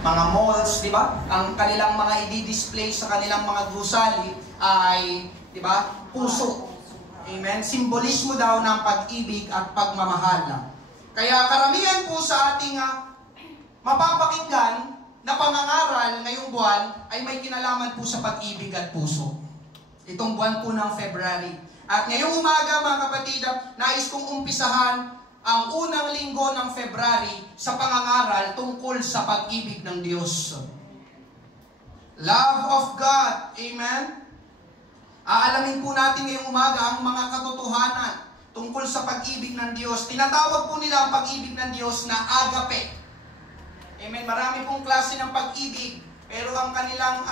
mga malls, di ba? Ang kanilang mga i-display sa kanilang mga gusali ay, di ba, puso. Amen? Simbolismo daw ng pag-ibig at pagmamahal. Kaya karamihan po sa ating mapapakinggan na pangangaral ngayong buwan ay may kinalaman po sa pag-ibig at puso. Itong buwan po ng February. At ngayong umaga mga kapatid, nais kong umpisahan ang unang linggo ng February sa pangangaral tungkol sa pag-ibig ng Diyos. Love of God. Amen? Aalamin po natin ngayong umaga ang mga katotohanan tungkol sa pag-ibig ng Diyos. Tinatawag po nila ang pag-ibig ng Diyos na agape. Amen. Marami pong klase ng pag-ibig, pero ang kanilang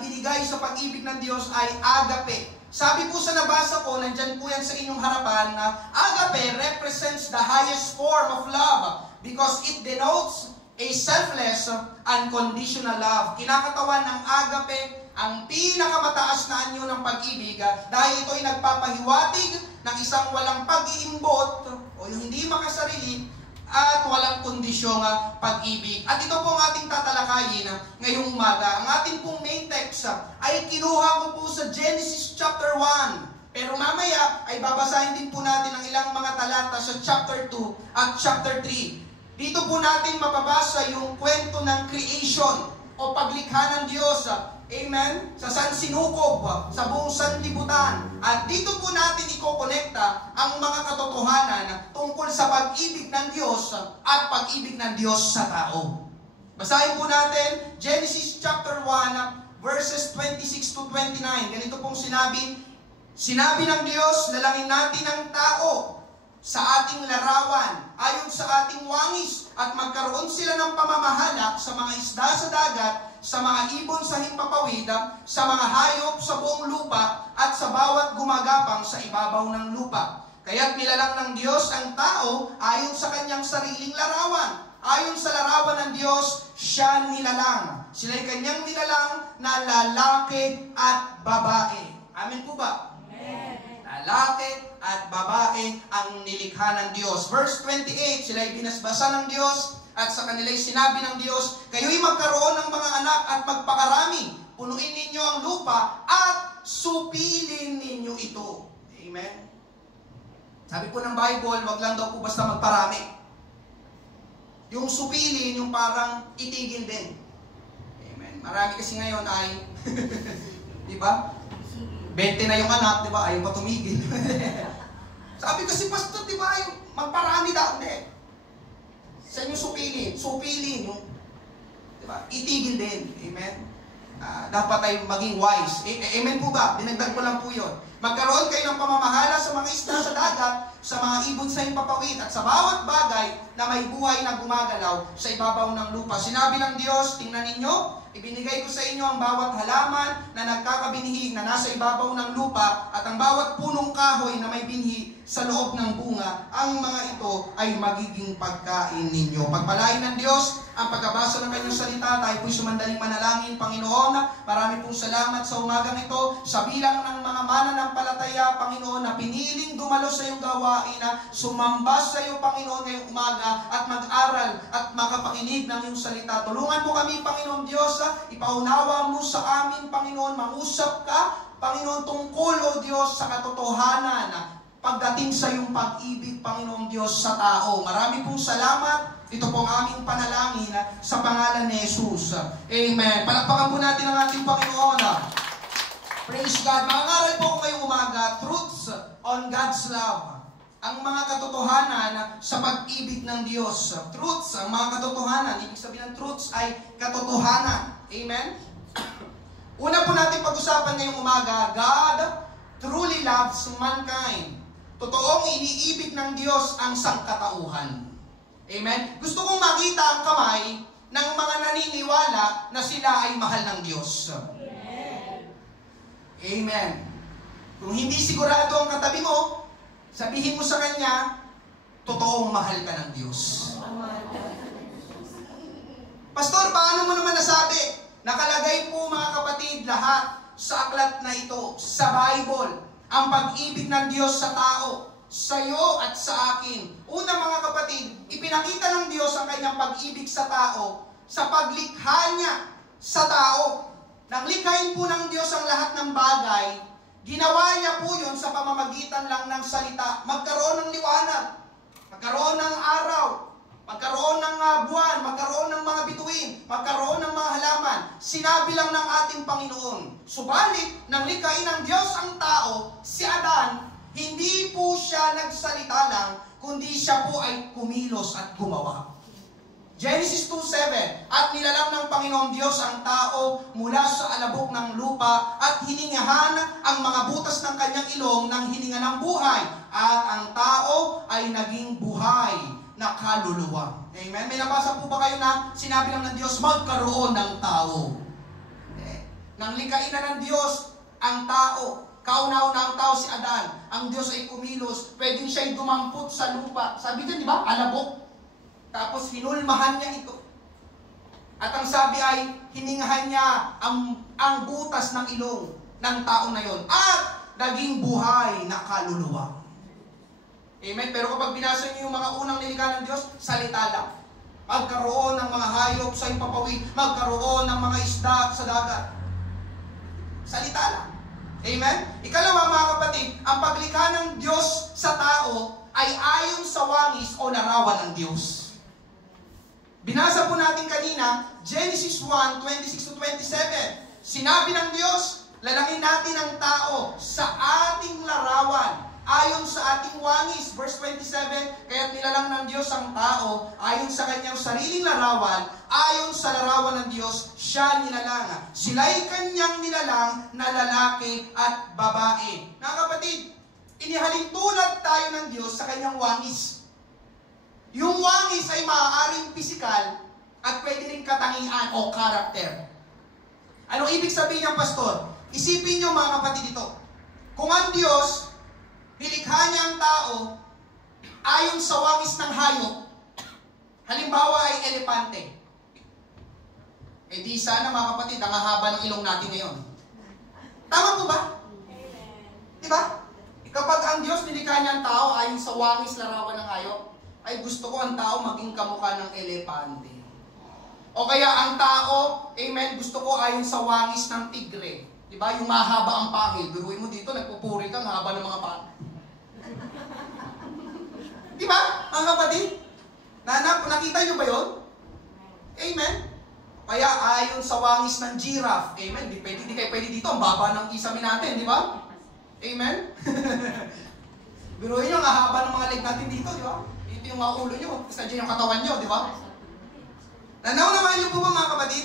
ibinigay sa pag-ibig ng Diyos ay agape. Sabi po sa nabasa ko, nandyan po yan sa inyong harapan, na agape represents the highest form of love because it denotes a selfless, unconditional love. Kinakatawan ng agape ang pinakamataas na anyo ng pag-ibig dahil ito'y nagpapahiwatig ng isang walang pag-iimbot o yung hindi makasarili at walang kondisyong pag-ibig. At ito po ang ating tatalakayin ngayong umaga. Ang ating pong main text ay kinuha ko po sa Genesis chapter 1. Pero mamaya ay babasahin din po natin ang ilang mga talata sa chapter 2 at chapter 3. Dito po natin mababasa yung kwento ng creation o paglikha ng Diyos. Amen? Sa sansinukob, sa buong sanlibutan. At dito po natin ikokonekta ang mga katotohanan tungkol sa pag-ibig ng Diyos at pag-ibig ng Diyos sa tao. Basahin po natin Genesis chapter 1 verses 26 to 29. Ganito pong sinabi ng Diyos, lalangin natin ang tao sa ating larawan, ayon sa ating wangis, at magkaroon sila ng pamamahala sa mga isda sa dagat, sa mga ibon sa himpapawid, sa mga hayop sa buong lupa, at sa bawat gumagapang sa ibabaw ng lupa. Kaya't nilalang ng Diyos ang tao ayon sa kanyang sariling larawan. Ayon sa larawan ng Diyos, siya nilalang. Sila'y kanyang nilalang na lalaki at babae. Amen po ba? Amen. Lalaki at babae ang nilikha ng Diyos. Verse 28, sila'y binasbasa ng Diyos, at sa kanila'y sinabi ng Diyos, kayo'y magkaroon ng mga anak at magpakarami. Punuin ninyo ang lupa at supilin ninyo ito. Amen? Sabi po ng Bible, wag lang daw po basta magparami. Yung supilin, yung parang itigil din. Amen? Marami kasi ngayon ay, di ba? 20 na yung anak, di ba? Ayaw pa tumigil. Sabi kasi, pastor, di ba? Magparami daw. Hindi. Sa inyo supilin, yung, diba? Itigil din. Amen? Dapat ay maging wise. Amen po ba? Dinagdag ko lang po yun. Magkaroon kayo ng pamamahala sa mga isda sa dagat, sa mga ibon sa himpapawid, at sa bawat bagay na may buhay na gumagalaw sa ibabaw ng lupa. Sinabi ng Diyos, tingnan ninyo, ibinigay ko sa inyo ang bawat halaman na nagkakabinhi na nasa ibabaw ng lupa, at ang bawat punong kahoy na may binhi sa loob ng bunga. Ang mga ito ay magiging pagkain ninyo. Pagpalain ng Diyos ang pagkabasa ng kanyang salita. Tayo po'y sumandaling manalangin. Panginoon, marami pong salamat sa umagang ito, sa bilang ng mga mananampalataya, Panginoon, na piniling dumalo sa iyong gawain, na sumambas sa iyo, Panginoon, ngayong umaga, at mag-aral at makapakinig ng iyong salita. Tulungan mo kami, Panginoon Diyos, ipaunawa mo sa amin, Panginoon, mangusap ka, Panginoon, tungkol, O Diyos, sa katotohanan pagdating sa iyong pag-ibig, Panginoong Diyos, sa tao. Marami pong salamat. Ito po ang aming panalangin sa pangalan ni Jesus. Amen. Palakpakan po natin ang ating Panginoon. Praise God. Mangangaral po ko ngayong umaga, truths on God's love. Ang mga katotohanan sa pag-ibig ng Diyos. Truths, ang mga katotohanan. Ibig sabihin ng truths ay katotohanan. Amen? Una po natin pag-usapan ngayong umaga, God truly loves mankind. Totoong iniibig ng Diyos ang sangkatauhan. Amen? Gusto kong makita ang kamay ng mga naniniwala na sila ay mahal ng Diyos. Amen. Amen. Kung hindi sigurado ang katabi mo, sabihin mo sa kanya, totoong mahal ka ng Diyos. Pastor, paano mo naman nasabi? Nakalagay po mga kapatid lahat sa aklat na ito, sa Bible, ang pag-ibig ng Diyos sa tao, sa iyo at sa akin. Una mga kapatid, ipinakita ng Diyos ang kanyang pag-ibig sa tao sa paglikha niya sa tao. Nang likhain po ng Diyos ang lahat ng bagay, ginawa niya po yun sa pamamagitan lang ng salita. Magkaroon ng liwanag, magkaroon ng araw, magkaroon ng buwan, magkaroon ng mga bituin, magkaroon ng mga halaman. Sinabi lang ng ating Panginoon. Subalit, nang likhain ng Diyos ang tao, si Adan, hindi po siya nagsalita lang, kundi siya po ay kumilos at gumawa. Genesis 2:7, at nilalang ng Panginoong Diyos ang tao mula sa alabok ng lupa at hiningahan ang mga butas ng kanyang ilong ng hininga ng buhay. At ang tao ay naging buhay na kaluluwa. Amen? May nabasa po ba kayo na sinabi lang ng Diyos, magkaroon ng tao? Nang likhain na ng Diyos ang tao, kauna-una ang tao si Adan, ang Diyos ay kumilos, pwedeng siya'y dumampot sa lupa. Sabi din, di ba? Alabok. Tapos hinulmahan niya ito. At ang sabi ay, hiningahan niya ang butas ng ilong ng tao na yon. At naging buhay na kaluluwa. Amen? Pero kapag binasa niyo yung mga unang nilikha ng Diyos, salita lang. Magkaroon ng mga hayop sa ipapawid, magkaroon ng mga isda sa dagat. Salita lang. Amen? Ikalawa mga kapatid, ang paglikha ng Diyos sa tao ay ayon sa wangis o larawan ng Diyos. Binasa po natin kanina, Genesis 1:26-27. Sinabi ng Diyos, lalangin natin ang tao sa ating larawan, ayon sa ating wangis. Verse 27, kaya't nilalang ng Diyos ang tao, ayon sa kanyang sariling larawan, ayon sa larawan ng Diyos, siya nilalang. Sila'y kanyang nilalang na lalaki at babae. Mga kapatid, inihalin tulad tayo ng Diyos sa kanyang wangis. Yung wangis ay maaaring pisikal at pwede rin katangian o karakter. Anong ibig sabihin niya, Pastor? Isipin niyo mga kapatid ito. Kung ang Diyos, nilikha niya ang tao ayon sa wangis ng hayop, halimbawa ay elepante. Eh di sana mga kapatid, ang haba ng ilong natin ngayon. Tama po ba? Diba? Kapag ang Diyos nilikha niya ang tao ayon sa wangis larawan ng hayop, ay gusto ko ang tao maging kamukha ng elepante. O kaya ang tao, amen, gusto ko ayon sa wangis ng tigre. Diba? Yung mahaba ang pangil. Biruin mo dito, nagpupuri kang haba ng mga pangil. Diba? Ang kapatid? Nakita nyo ba yun? Amen? Kaya ayon sa wangis ng giraffe. Amen? Di kayo pwede dito. Ang baba ng isamin natin. Diba? Amen? Biruin nyo, ang haba ng mga leg natin dito. Diba? Ito yung mga ulo nyo. Kasi yung katawan nyo. Diba? Nanaw nyo po ba mga kapatid?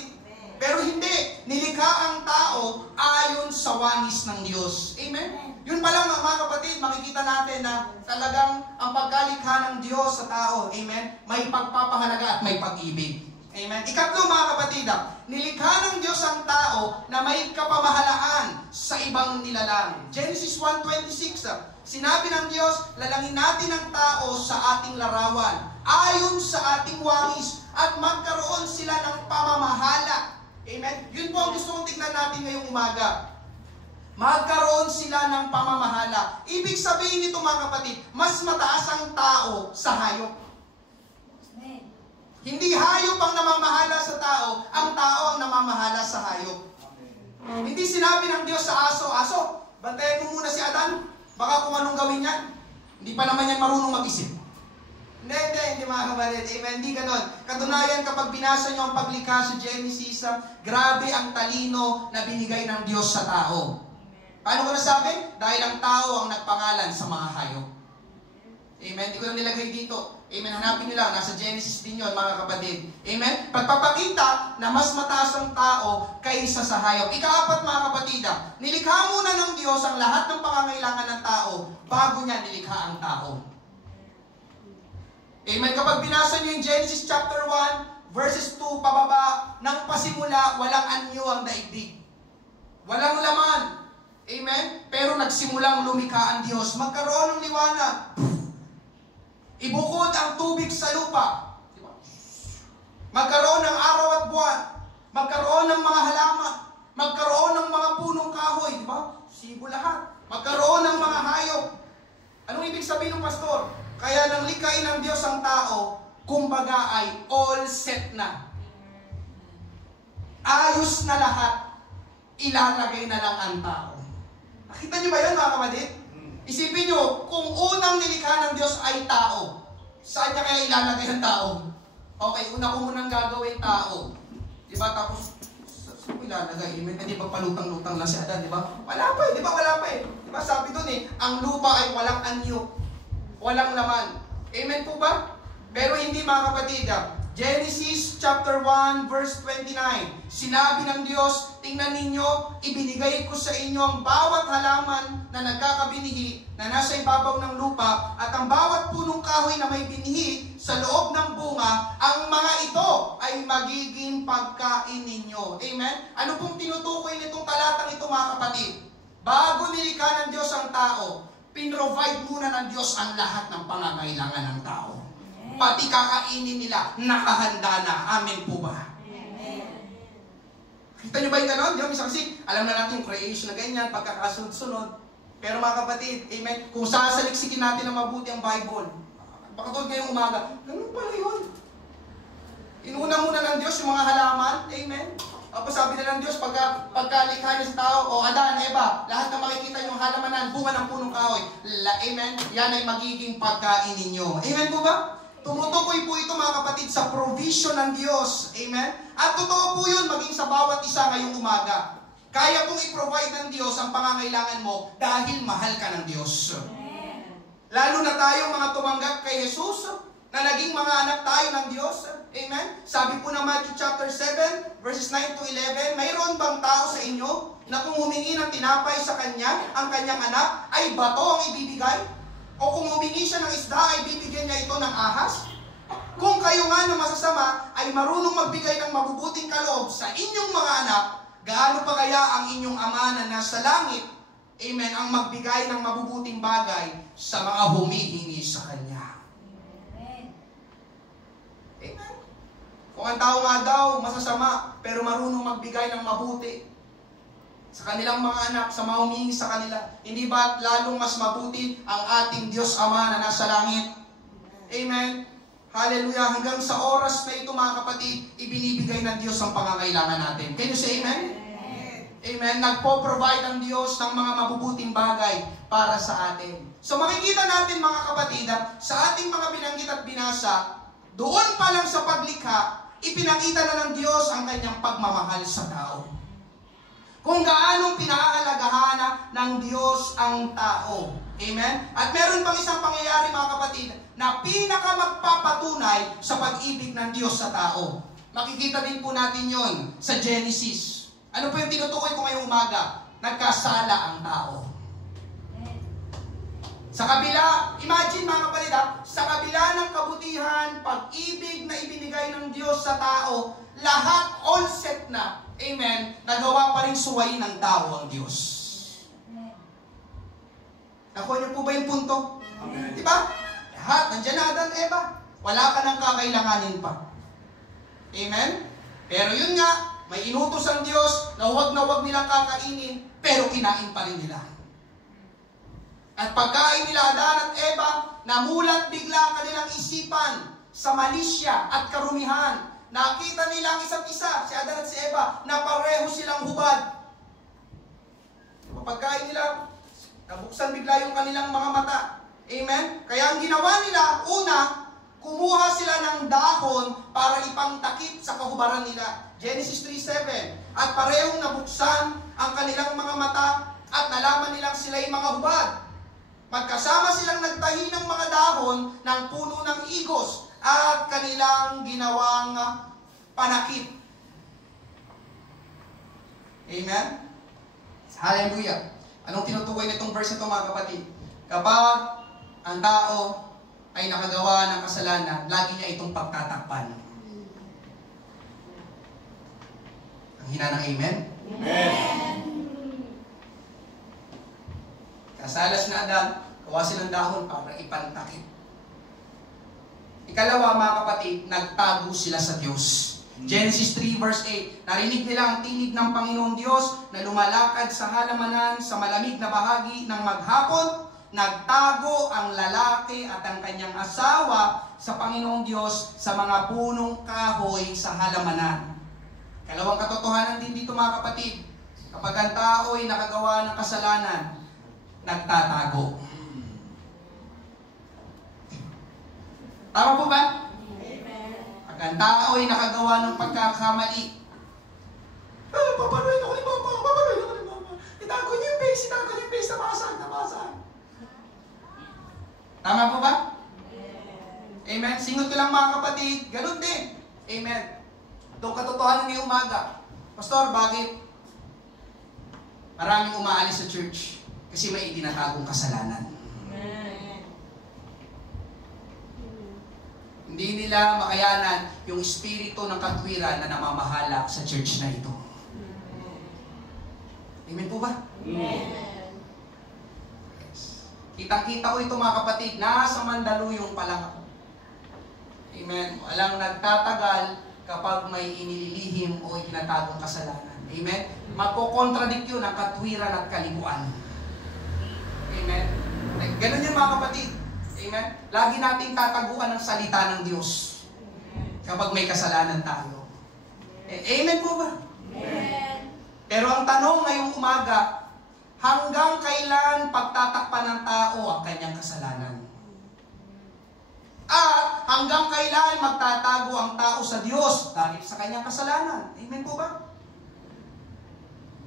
Pero hindi. Nilikha ang tao ayon sa wangis ng Diyos. Amen? Yun pa lang mga kapatid, makikita natin na talagang ang pagkalikha ng Diyos sa tao, amen, may pagpapahalaga at may pag-ibig. Amen? Ikatlo mga kapatid, nilikha ng Diyos ang tao na may kapamahalaan sa ibang nilalang. Genesis 1:26, sinabi ng Diyos, lalangin natin ang tao sa ating larawan, ayon sa ating wangis, at magkaroon sila ng pamamahala. Amen? Yun po ang gusto kong tignan natin ngayong umaga. Magkaroon sila ng pamamahala. Ibig sabihin nito mga kapatid, mas mataas ang tao sa hayop. Hindi hayop ang namamahala sa tao, ang tao ang namamahala sa hayop. Hindi sinabi ng Diyos sa aso, bantayan mo muna si Adan, baka kung anong gawin niya. Hindi pa naman yan marunong mag-isip. Hindi mga kapatid. Amen, hindi ganon. Katunayan, kapag binasa nyo ang paglikha sa Genesis, grabe ang talino na binigay ng Diyos sa tao. Paano ko nasabi? Dahil ang tao ang nagpangalan sa mga hayop. Amen? Hindi ko lang nilagay dito. Amen? Hanapin nyo lang. Nasa Genesis din yun, mga kapatid. Amen? Pagpapakita na mas mataas ang tao kaysa sa hayop. Ikaapat, mga kapatid, nilikha muna ng Diyos ang lahat ng pangangailangan ng tao bago niya nilikha ang tao. Amen? Kapag binasa nyo yung Genesis chapter 1, verses 2, pababa, nang pasimula, walang anyo ang daigdig. Walang laman. Amen? Pero nagsimulang lumikha ang Diyos. Magkaroon ng liwanag. Ibukod ang tubig sa lupa. Diba? Magkaroon ng araw at buwan. Magkaroon ng mga halaman. Magkaroon ng mga punong kahoy. Diba? Sibo lahat. Magkaroon ng mga hayop. Anong ibig sabihin ng pastor? Kaya nang likhain ng Diyos ang tao, kumbaga ay all set na. ayos na lahat, ilalagay na lang ang tao. Nakita niyo ba yun, mga kapatid? Isipin niyo, kung unang nilikha ng Diyos ay tao, saan niya kaya ilalagay ang tao? Okay, una ko munang gagawin tao. Diba? Tapos, saan ko ilalagay? Hindi ba palutang-lutang lang si Adan, diba? Wala pa eh, diba? Wala pa eh. Diba? Sabi doon eh, ang lupa ay walang anyo, walang laman. Amen po ba? Pero hindi, mga kapatid. Genesis chapter 1 verse 29. Sinabi ng Diyos, tingnan ninyo, ibinigay ko sa inyo ang bawat halaman na nagkakabinihi na nasa ibabaw ng lupa at ang bawat punong kahoy na may binihi sa loob ng bunga, ang mga ito ay magiging pagkain ninyo. Amen? Ano pong tinutukoy nitong talatang ito, mga kapatid? Bago nilikha ng Diyos ang tao, pinrovide muna ng Diyos ang lahat ng pangangailangan ng tao. Pati kakainin nila, nakahanda na. Amen po ba? Amen. Kita nyo ba yung ganon? Yung isang kasi, alam na natin yung creation na ganyan, pagkakasunod-sunod. Pero mga kapatid, amen, kung sasaliksikin natin na mabuti ang Bible, baka tulad ngayong umaga, ganun pala yun. Inuna muna ng Diyos yung mga halaman, amen. Tapos sabi na ng Diyos, pagkalikha niya sa tao, o Adan, Eva, lahat na makikita yung halamanan, bunga ng punong kahoy, amen, yan ay magiging pagkain ninyo. Amen po ba? Tumutukoy po ito, mga kapatid, sa provision ng Diyos. Amen? At totoo po yun maging sa bawat isa ngayong umaga. Kaya pong i-provide ng Diyos ang pangangailangan mo dahil mahal ka ng Diyos. Amen. Lalo na tayo mga tumanggap kay Jesus, na naging mga anak tayo ng Diyos. Amen? Sabi po ng Matthew chapter 7, verses 9 to 11, mayroon bang tao sa inyo na kung humingi ng tinapay sa kanya, ang kanyang anak, ay bato ang ibibigay? O kung humingi siya ng isda, ay bibigyan niya ito ng ahas? Kung kayo nga na masasama ay marunong magbigay ng mabubuting kaloob sa inyong mga anak, gaano pa kaya ang inyong Ama na nasa langit, amen, ang magbigay ng mabubuting bagay sa mga humihingi sa Kanya? Amen. Amen. Kung ang tao nga daw masasama, pero marunong magbigay ng mabuti sa kanilang mga anak, sa mga humingi sa kanila, hindi ba lalong mas mabuti ang ating Diyos Ama na nasa langit? Amen. Hallelujah. Hanggang sa oras na ito, mga kapatid, ibinibigay ng Diyos ang pangangailangan natin. Can you say amen? Amen. Amen. Nagpo-provide ang Diyos ng mga mabubuting bagay para sa atin. So makikita natin, mga kapatid, sa ating mga binanggit at binasa, doon pa lang sa paglikha, ipinakita na ng Diyos ang kanyang pagmamahal sa tao. Kung gaanong pinaalagahan ng Diyos ang tao. Amen? At meron pang isang pangyayari, mga kapatid, na pinakamagpapatunay sa pag-ibig ng Diyos sa tao. Makikita din po natin yon sa Genesis. Ano po yung tinutukoy ko ngayong umaga? Nagkasala ang tao. Sa kabila, imagine, mga kapatid, sa kabila ng kabutihan, pag-ibig na ibinigay ng Diyos sa tao, lahat all set na. Amen. Nagawa pa rin suwayin ng tao ang Diyos. Nakuha niyo po ba yung punto? Amen. Diba? Lahat, nandiyan na Adan, Eva. Wala ka nang kakailanganin pa. Amen? Pero yun nga, may inutos ang Diyos na huwag nilang kakainin, pero kinain pa rin nila. At pagkain nila Adan at Eva, namulat bigla ang kanilang isipan sa malisya at karumihan. Nakita nila ang isa't isa, si Adan at si Eva, na pareho silang hubad. Pagkain nila, nabuksan bigla yung kanilang mga mata. Amen? Kaya ang ginawa nila, una, kumuha sila ng dahon para ipangtakip sa kahubaran nila. Genesis 3:7. At parehong nabuksan ang kanilang mga mata at nalaman nilang sila'y mga hubad. Magkasama silang nagtahi ng mga dahon ng puno ng igos at kanilang ginawang panakip. Amen? Hallelujah. Anong tinutukoy nitong verse ito, mga kapatid? Kapag ang tao ay nakagawa ng kasalanan, lagi niya itong pagtatakpan. Ang hina ng amen? Amen. Kasalas na Adan, kawasin ng dahon para ipantakip. Ikalawa, mga kapatid, nagtago sila sa Diyos. Genesis 3 verse 8, narinig nila ang tinig ng Panginoong Diyos na lumalakad sa halamanan sa malamig na bahagi ng maghapon. Nagtago ang lalaki at ang kanyang asawa sa Panginoong Diyos sa mga punong kahoy sa halamanan. Kalawang katotohanan din dito mga kapatid, kapag ang tao ay nakagawa ng kasalanan, nagtatago. Tama po ba? Amen. Pag ang tao ay nakagawa ng pagkakamali, papaluin ako ni Mama, papaluin ako ni Mama. Itago niyo yung face, nabasag. Tama po ba? Amen. Singot ko lang mga kapatid, ganun din. Amen. Itong katotohanan ngayong umaga. Pastor, bakit maraming umaalis sa church? Kasi may itinatagong kasalanan. Amen. Hindi nila makayanan yung espiritu ng katwiran na namamahala sa church na ito. Amen po ba? Amen. Yes. Kitang-kita ko ito mga kapatid, nasa Mandaluyong pa lang ako. Amen. Walang nagtatagal kapag may inililihim o itinatagong kasalanan. Amen. Magkokontradict yun ang katwiran at kaliguan. Amen. Ganun yun mga kapatid. Amen. Lagi nating tataguan ang salita ng Diyos kapag may kasalanan tayo. Amen po ba? Amen. Pero ang tanong ngayong umaga, hanggang kailan pagtatakpan ng tao ang kanyang kasalanan? At hanggang kailan magtatago ang tao sa Diyos dahil sa kanyang kasalanan? Amen po ba?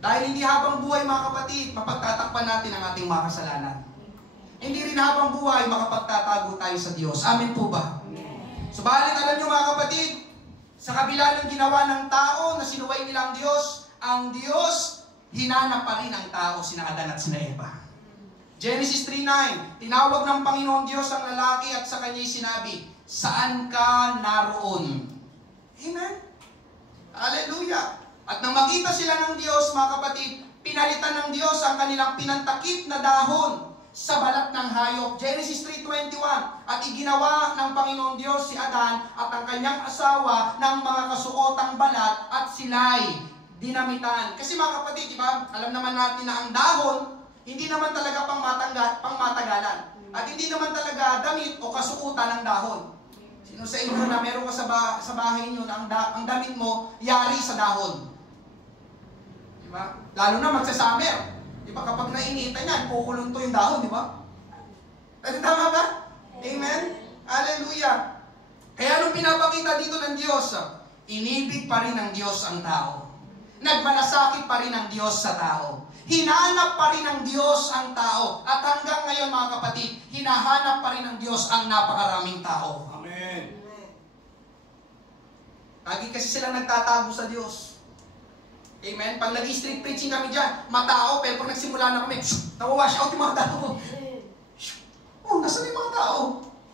Dahil hindi habang buhay mga kapatid, mapagtatakpan natin ang ating mga kasalanan. Hindi rin habang buhay makapagtatago tayo sa Diyos. Amen po ba? Subalit alam niyo mga kapatid, sa kabila ng ginawa ng tao na sinuway nila ang Diyos, hinanap pa rin ang tao, sina Adan at sina Eva. Genesis 3:9, tinawag ng Panginoon Diyos ang lalaki at sa kanya'y sinabi, saan ka naroon? Amen? Hallelujah! At nang makita sila ng Diyos, mga kapatid, pinalitan ng Diyos ang kanilang pinantakip na dahon sa balat ng hayop. Genesis 3:21, at iginawa ng Panginoon Diyos si Adan at ang kanyang asawa ng mga kasuotang balat at sila'y dinamitan. Kasi mga kapatid, di ba, alam naman natin na ang dahon, hindi naman talaga pangmatagalan. At hindi naman talaga damit o kasuotan ng dahon. Sino sa inyo na meron ka sa bahay nyo na ang damit mo yari sa dahon? Di ba? Lalo na magsa-summer. Di ba? Kapag nainitan yan, kukulong to yung dahon, di ba? Tama ba? Amen? Hallelujah! Kaya nung pinapakita dito ng Diyos, inibig pa rin ng Diyos ang tao. Nagmalasakit pa rin ang Diyos sa tao. Hinahanap pa rin ng Diyos ang tao. At hanggang ngayon mga kapatid, hinahanap pa rin ng Diyos ang napakaraming tao. Amen. Lagi kasi sila nagtatago sa Diyos. Amen? Pag nag-street preaching kami dyan, matao, pero pag nagsimula na kami, nawawash out yung mga tao. Oh, nasaan yung mga tao?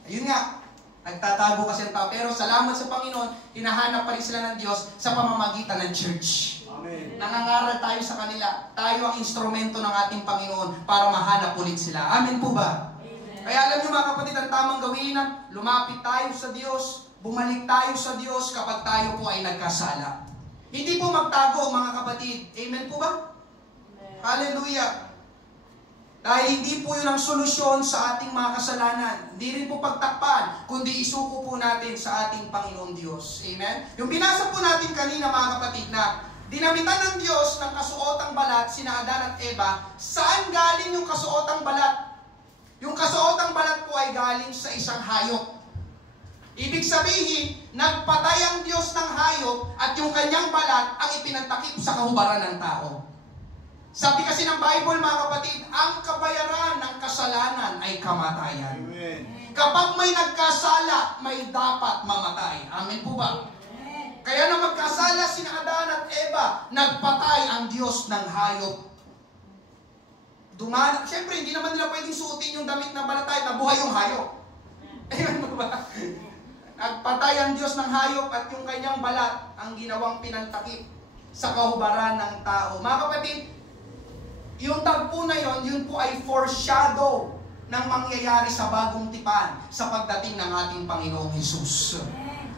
Ayun nga, nagtatago kasi ang tao. Pero salamat sa Panginoon, hinahanap pa rin sila ng Diyos sa pamamagitan ng church. Amen. Nangangaral tayo sa kanila. Tayo ang instrumento ng ating Panginoon para mahanap ulit sila. Amen po ba? Amen. Kaya alam niyo mga kapatid, ang tamang gawin na lumapit tayo sa Diyos, bumalik tayo sa Diyos kapag tayo po ay nagkasala. Hindi po magtago mga kapatid. Amen po ba? Amen. Hallelujah. Dahil hindi po yun ang solusyon sa ating mga kasalanan. Hindi rin po pagtakpan, kundi isuko po natin sa ating Panginoon Diyos. Amen? Yung binasa po natin kanina mga kapatid na dinamitan ng Diyos ng kasuotang balat, sina Adan at Eva, saan galing yung kasuotang balat? Yung kasuotang balat po ay galing sa isang hayop. Ibig sabihin, nagpatay ang Diyos ng hayop at yung kanyang balat ang ipinagtakip sa kahubaran ng tao. Sabi kasi ng Bible mga kapatid, ang kabayaran ng kasalanan ay kamatayan. Amen. Kapag may nagkasala, may dapat mamatay. Amen po ba? Kaya nang magkasala sina Adan at Eva, nagpatay ang Diyos ng hayop. Siyempre, hindi naman nila pwedeng suotin yung damit na balatay na buhay yung hayop. Amen po ba? Nagpatay ang Diyos ng hayop at yung kanyang balat ang ginawang pinantakip sa kahubaran ng tao. Mga kapatid, yung tagpo na yun po ay foreshadow ng mangyayari sa bagong tipan sa pagdating ng ating Panginoong Hesus.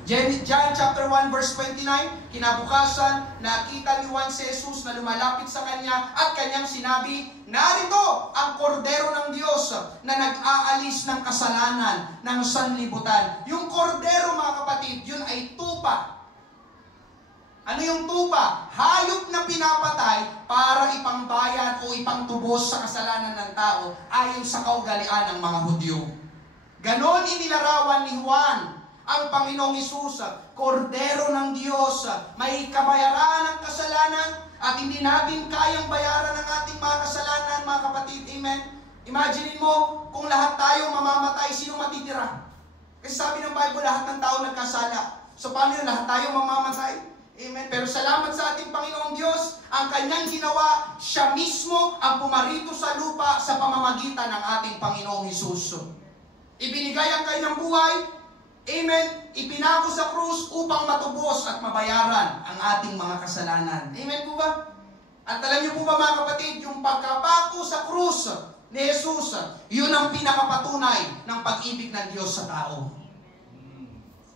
John chapter 1 verse 29, kinabukasan, nakita ni Juan si Jesus na lumalapit sa kanya at kanyang sinabi, narito ang kordero ng Diyos na nag-aalis ng kasalanan ng sanlibutan. Yung kordero mga kapatid, yun ay tupa Ano yung tupa? Hayop na pinapatay para ipangbayad o ipangtubos sa kasalanan ng tao ayon sa kaugalian ng mga Hudyo. Ganon inilarawan ni Juan ang Panginoong Hesus, kordero ng Diyos, may kabayaran ng kasalanan at hindi natin kayang bayaran ang ating mga kasalanan, mga kapatid. Amen? Imagine mo, kung lahat tayo mamamatay, sino matitira? Kasi sabi ng Bible, lahat ng tao nagkasala. So paano yun? Lahat tayo mamamatay? Amen. Pero salamat sa ating Panginoong Diyos, ang kanyang ginawa, siya mismo ang pumarito sa lupa sa pamamagitan ng ating Panginoong Hesus. Ibinigay ang kanyang buhay, amen, ipinako sa krus upang matubos at mabayaran ang ating mga kasalanan. Amen po ba? At alam niyo po ba mga kapatid, yung pagkapako sa krus ni Jesus, yun ang pinakapatunay ng pag-ibig ng Diyos sa tao.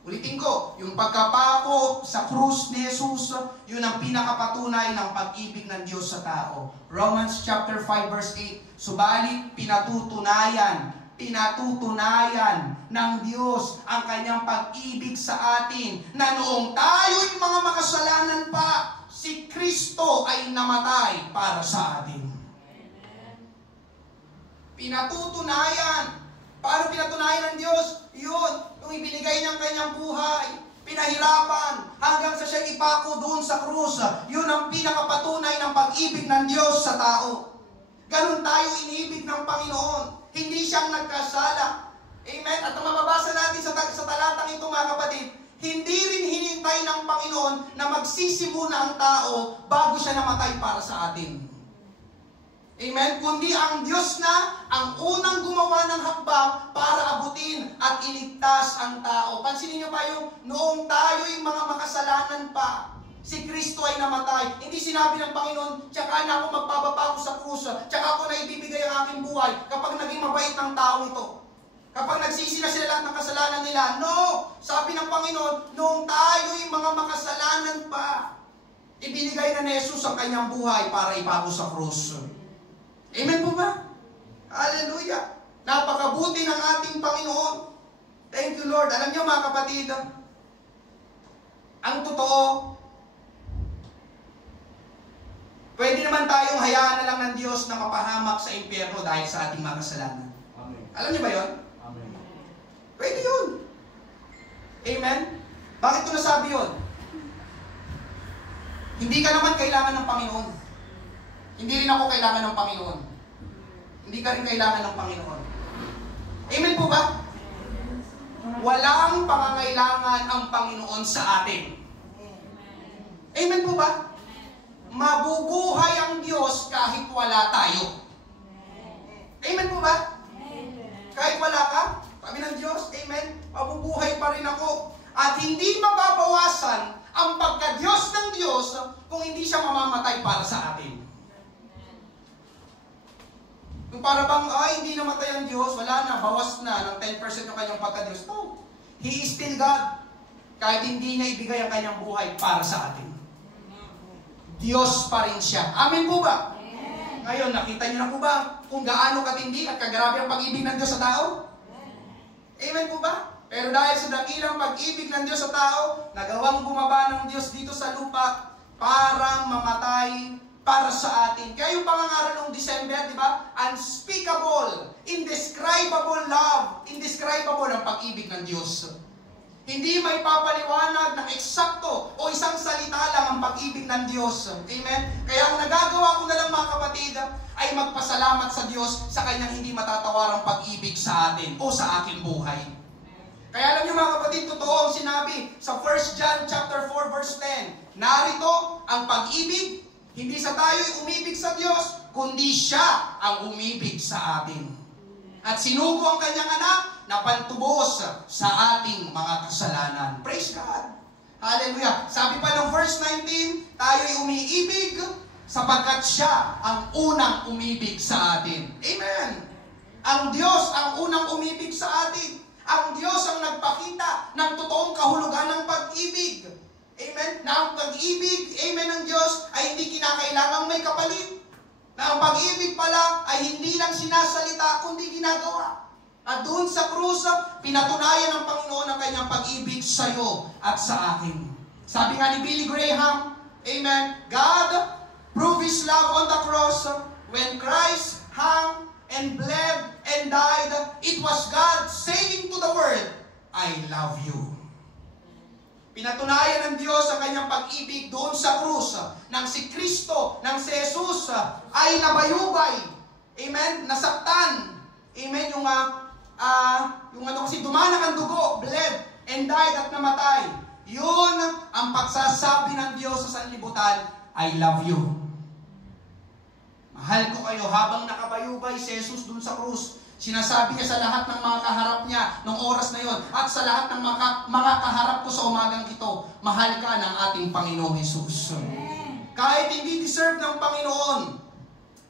Ulitin ko, yung pagkapako sa krus ni Jesus, yun ang pinakapatunay ng pag-ibig ng Diyos sa tao. Romans chapter 5 verse 8, subalit pinatutunayan ng Diyos ang kanyang pag-ibig sa atin na noong tayo'y mga makasalanan pa, si Kristo ay namatay para sa atin. Pinatutunayan. Paano pinatunayan ng Diyos? Yun, nung ibinigay niyang kanyang buhay, pinahirapan, hanggang sa siya ipako doon sa krus. Yun ang pinakapatunay ng pag-ibig ng Diyos sa tao. Ganun tayo inibig ng Panginoon. Hindi siyang nagkasala. Amen? At mababasa natin sa talatang ito, mga kapatid, hindi rin hinintay ng Panginoon na magsisi muna ang tao bago siya namatay para sa atin. Amen? Kundi ang Diyos na ang unang gumawa ng hakbang para abutin at iligtas ang tao. Pansinin niyo ba yung noong tayo'y mga makasalanan pa, si Kristo ay namatay. Hindi sinabi ng Panginoon, tsaka na ako magpapapako sa krus, tsaka ako na ibibigay ang aking buhay kapag naging mabait ng tao ito. Kapag nagsisi na sila lahat ng kasalanan nila. No! Sabi ng Panginoon, noong tayo'y mga makasalanan pa, ibinigay na ni Jesus ang kanyang buhay para ipako sa krus. Amen po ba? Hallelujah! Napakabuti ng ating Panginoon. Thank you, Lord. Alam niyo mga kapatid, ang totoo, pwede naman tayong hayaan na lang ng Diyos na mapahamak sa impyerno dahil sa ating mga kasalanan. Amen. Alam niyo ba yun? Amen. Pwede yun. Amen? Bakit ko nasabi yun? Hindi ka naman kailangan ng Panginoon. Hindi rin ako kailangan ng Panginoon. Hindi ka rin kailangan ng Panginoon. Amen po ba? Walang pangangailangan ang Panginoon sa atin. Amen po ba? Mabubuhay ang Diyos kahit wala tayo. Amen po ba? Kahit wala ka, sabi ng Diyos, amen, mabubuhay pa rin ako. At hindi mababawasan ang pagka-Diyos ng Diyos kung hindi siya mamamatay para sa atin. Kung para bang, hindi namatay ang Diyos, wala na, bawas na ng 10% ng kanyang pagka-Diyos. No. He is still God. Kahit hindi niya ibigay ang kanyang buhay para sa atin. Diyos pa rin siya. Amen po ba? Amen. Ngayon, nakita niyo na po ba kung gaano katindi at kagarabi ang pag-ibig ng Diyos sa tao? Amen po ba? Pero dahil sa dakilang pag-ibig ng Diyos sa tao, nagawang bumaba ng Diyos dito sa lupa para mamatay para sa atin. Kaya yung pangangaral ng December, di ba? Unspeakable, indescribable love, indescribable ang pag-ibig ng Diyos. Hindi may papaliwanag ng eksakto o isang salita lang ang pag-ibig ng Diyos. Amen? Kaya ang nagagawa ko na lang mga kapatid ay magpasalamat sa Diyos sa kanyang hindi matatawarang pag-ibig sa atin o sa aking buhay. Kaya alam niyo mga kapatid, totoo ang sinabi sa 1 John chapter 4 verse 10. Narito ang pag-ibig. Hindi sa tayo'y umibig sa Diyos, kundi siya ang umibig sa atin. At sinugo ang kanyang anak na pantubos sa ating mga kasalanan. Praise God! Hallelujah! Sabi pa ng verse 19, tayo'y umiibig sapagkat siya ang unang umibig sa atin. Amen! Ang Diyos ang unang umibig sa atin. Ang Diyos ang nagpakita ng totoong kahulugan ng pag-ibig. Amen? Na ang pag-ibig, amen, ng Diyos ay hindi kinakailangang may kapalit. Na ang pag-ibig pala ay hindi lang sinasalita, kundi ginagawa. At doon sa krus, pinatunayan ng Panginoon ang kanyang pag-ibig sa iyo at sa akin. Sabi nga ni Billy Graham, amen, God proved His love on the cross when Christ hung and bled and died. It was God saying to the world, I love you. Pinatunayan ng Diyos ang kanyang pag-ibig doon sa krus nang si Kristo, nang si Jesus ay nabayubay. Amen? Nasaktan. Amen? Yung kasi dumanak ang dugo, bled, and died at namatay. Yun ang pagsasabi ng Diyos sa sanlibutan, I love you. Mahal ko kayo habang nakabayubay si Jesus doon sa krus. Sinasabi niya sa lahat ng mga kaharap niya noong oras na yon at sa lahat ng mga kaharap ko sa umagang ito, mahal ka ng ating Panginoong Jesus. Kahit hindi deserve ng Panginoon.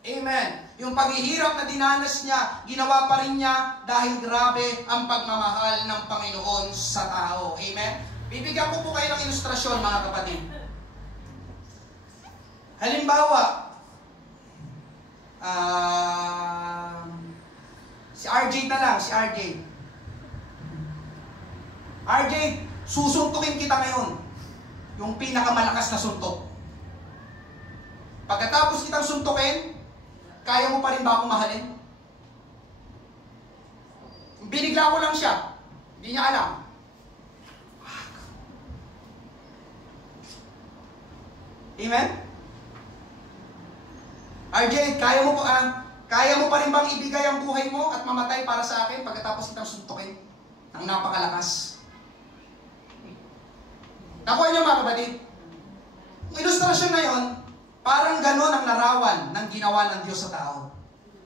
Amen. Yung paghihirap na dinanas niya, ginawa pa rin niya dahil grabe ang pagmamahal ng Panginoon sa tao. Amen. Bibigyan ko po kayo ng ilustrasyon, mga kapatid. Halimbawa, si RJ na lang, si RJ. RJ, susuntukin kita ngayon. Yung pinakamalakas na suntok. Pagkatapos kitang suntukin, kaya mo pa rin ba akong mahalin? Binigla ko lang siya. Hindi niya alam. Amen? RJ, kaya mo pa rin bang ibigay ang buhay mo at mamatay para sa akin pagkatapos kitang suntukin ng napakalakas? Nakuha niyo, mga kapatid? Ang ilustrasyon na yon, parang ganon ang larawan ng ginawa ng Diyos sa tao.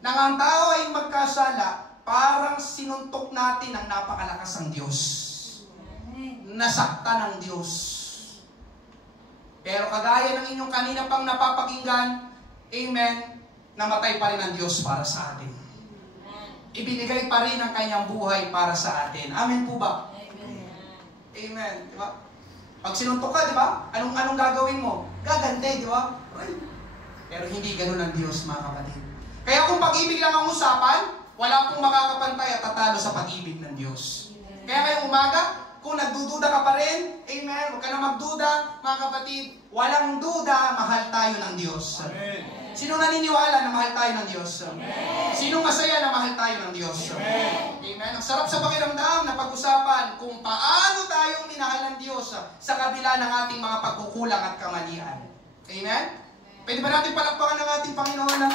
Nang ang tao ay magkasala, parang sinuntok natin ang napakalakas ng Diyos. Nasaktan ng Diyos. Pero kagaya ng inyong kanina pang napapakinggan, amen, namatay pa rin ang Diyos para sa atin. Ibinigay pa rin ang kanyang buhay para sa atin. Amen po ba? Amen. Diba? Pag sinuntok ka, di ba? Anong gagawin mo? Gagante, di ba? Pero hindi ganun ang Diyos, mga kapatid. Kaya kung pag-ibig lang ang usapan, wala pong makakapantay at tatalo sa pag-ibig ng Diyos. Kaya ngayong umaga, kung nagdududa ka pa rin, amen, huwag ka na magduda, mga kapatid, walang duda, mahal tayo ng Diyos. Amen. Sino naniniwala na mahal tayo ng Diyos? Amen. Sino masaya na mahal tayo ng Diyos? Amen. Amen. Ang sarap sa pakiramdam na pag-usapan kung paano tayong minahal ng Diyos sa kabila ng ating mga pagkukulang at kamalian. Amen? Pwede ba natin palakpakan ng ating Panginoon na?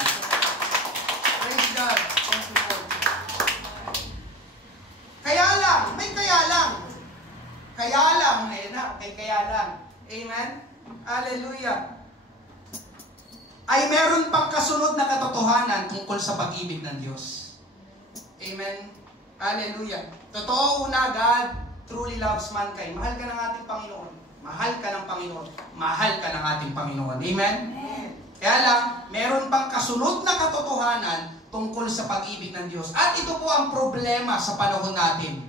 Praise God. Thank you, Lord. Kaya lang, may kaya lang. Kaya lang, may kaya lang. Amen? Hallelujah. Ay meron pang kasunod na katotohanan tungkol sa pag-ibig ng Diyos. Amen? Hallelujah. Totoo una, God truly loves mankind. Mahal ka ng ating Panginoon. Mahal ka ng Panginoon. Mahal ka ng ating Panginoon. Amen? Amen. Kaya lang, meron pang kasunod na katotohanan tungkol sa pag-ibig ng Diyos. At ito po ang problema sa panahon natin.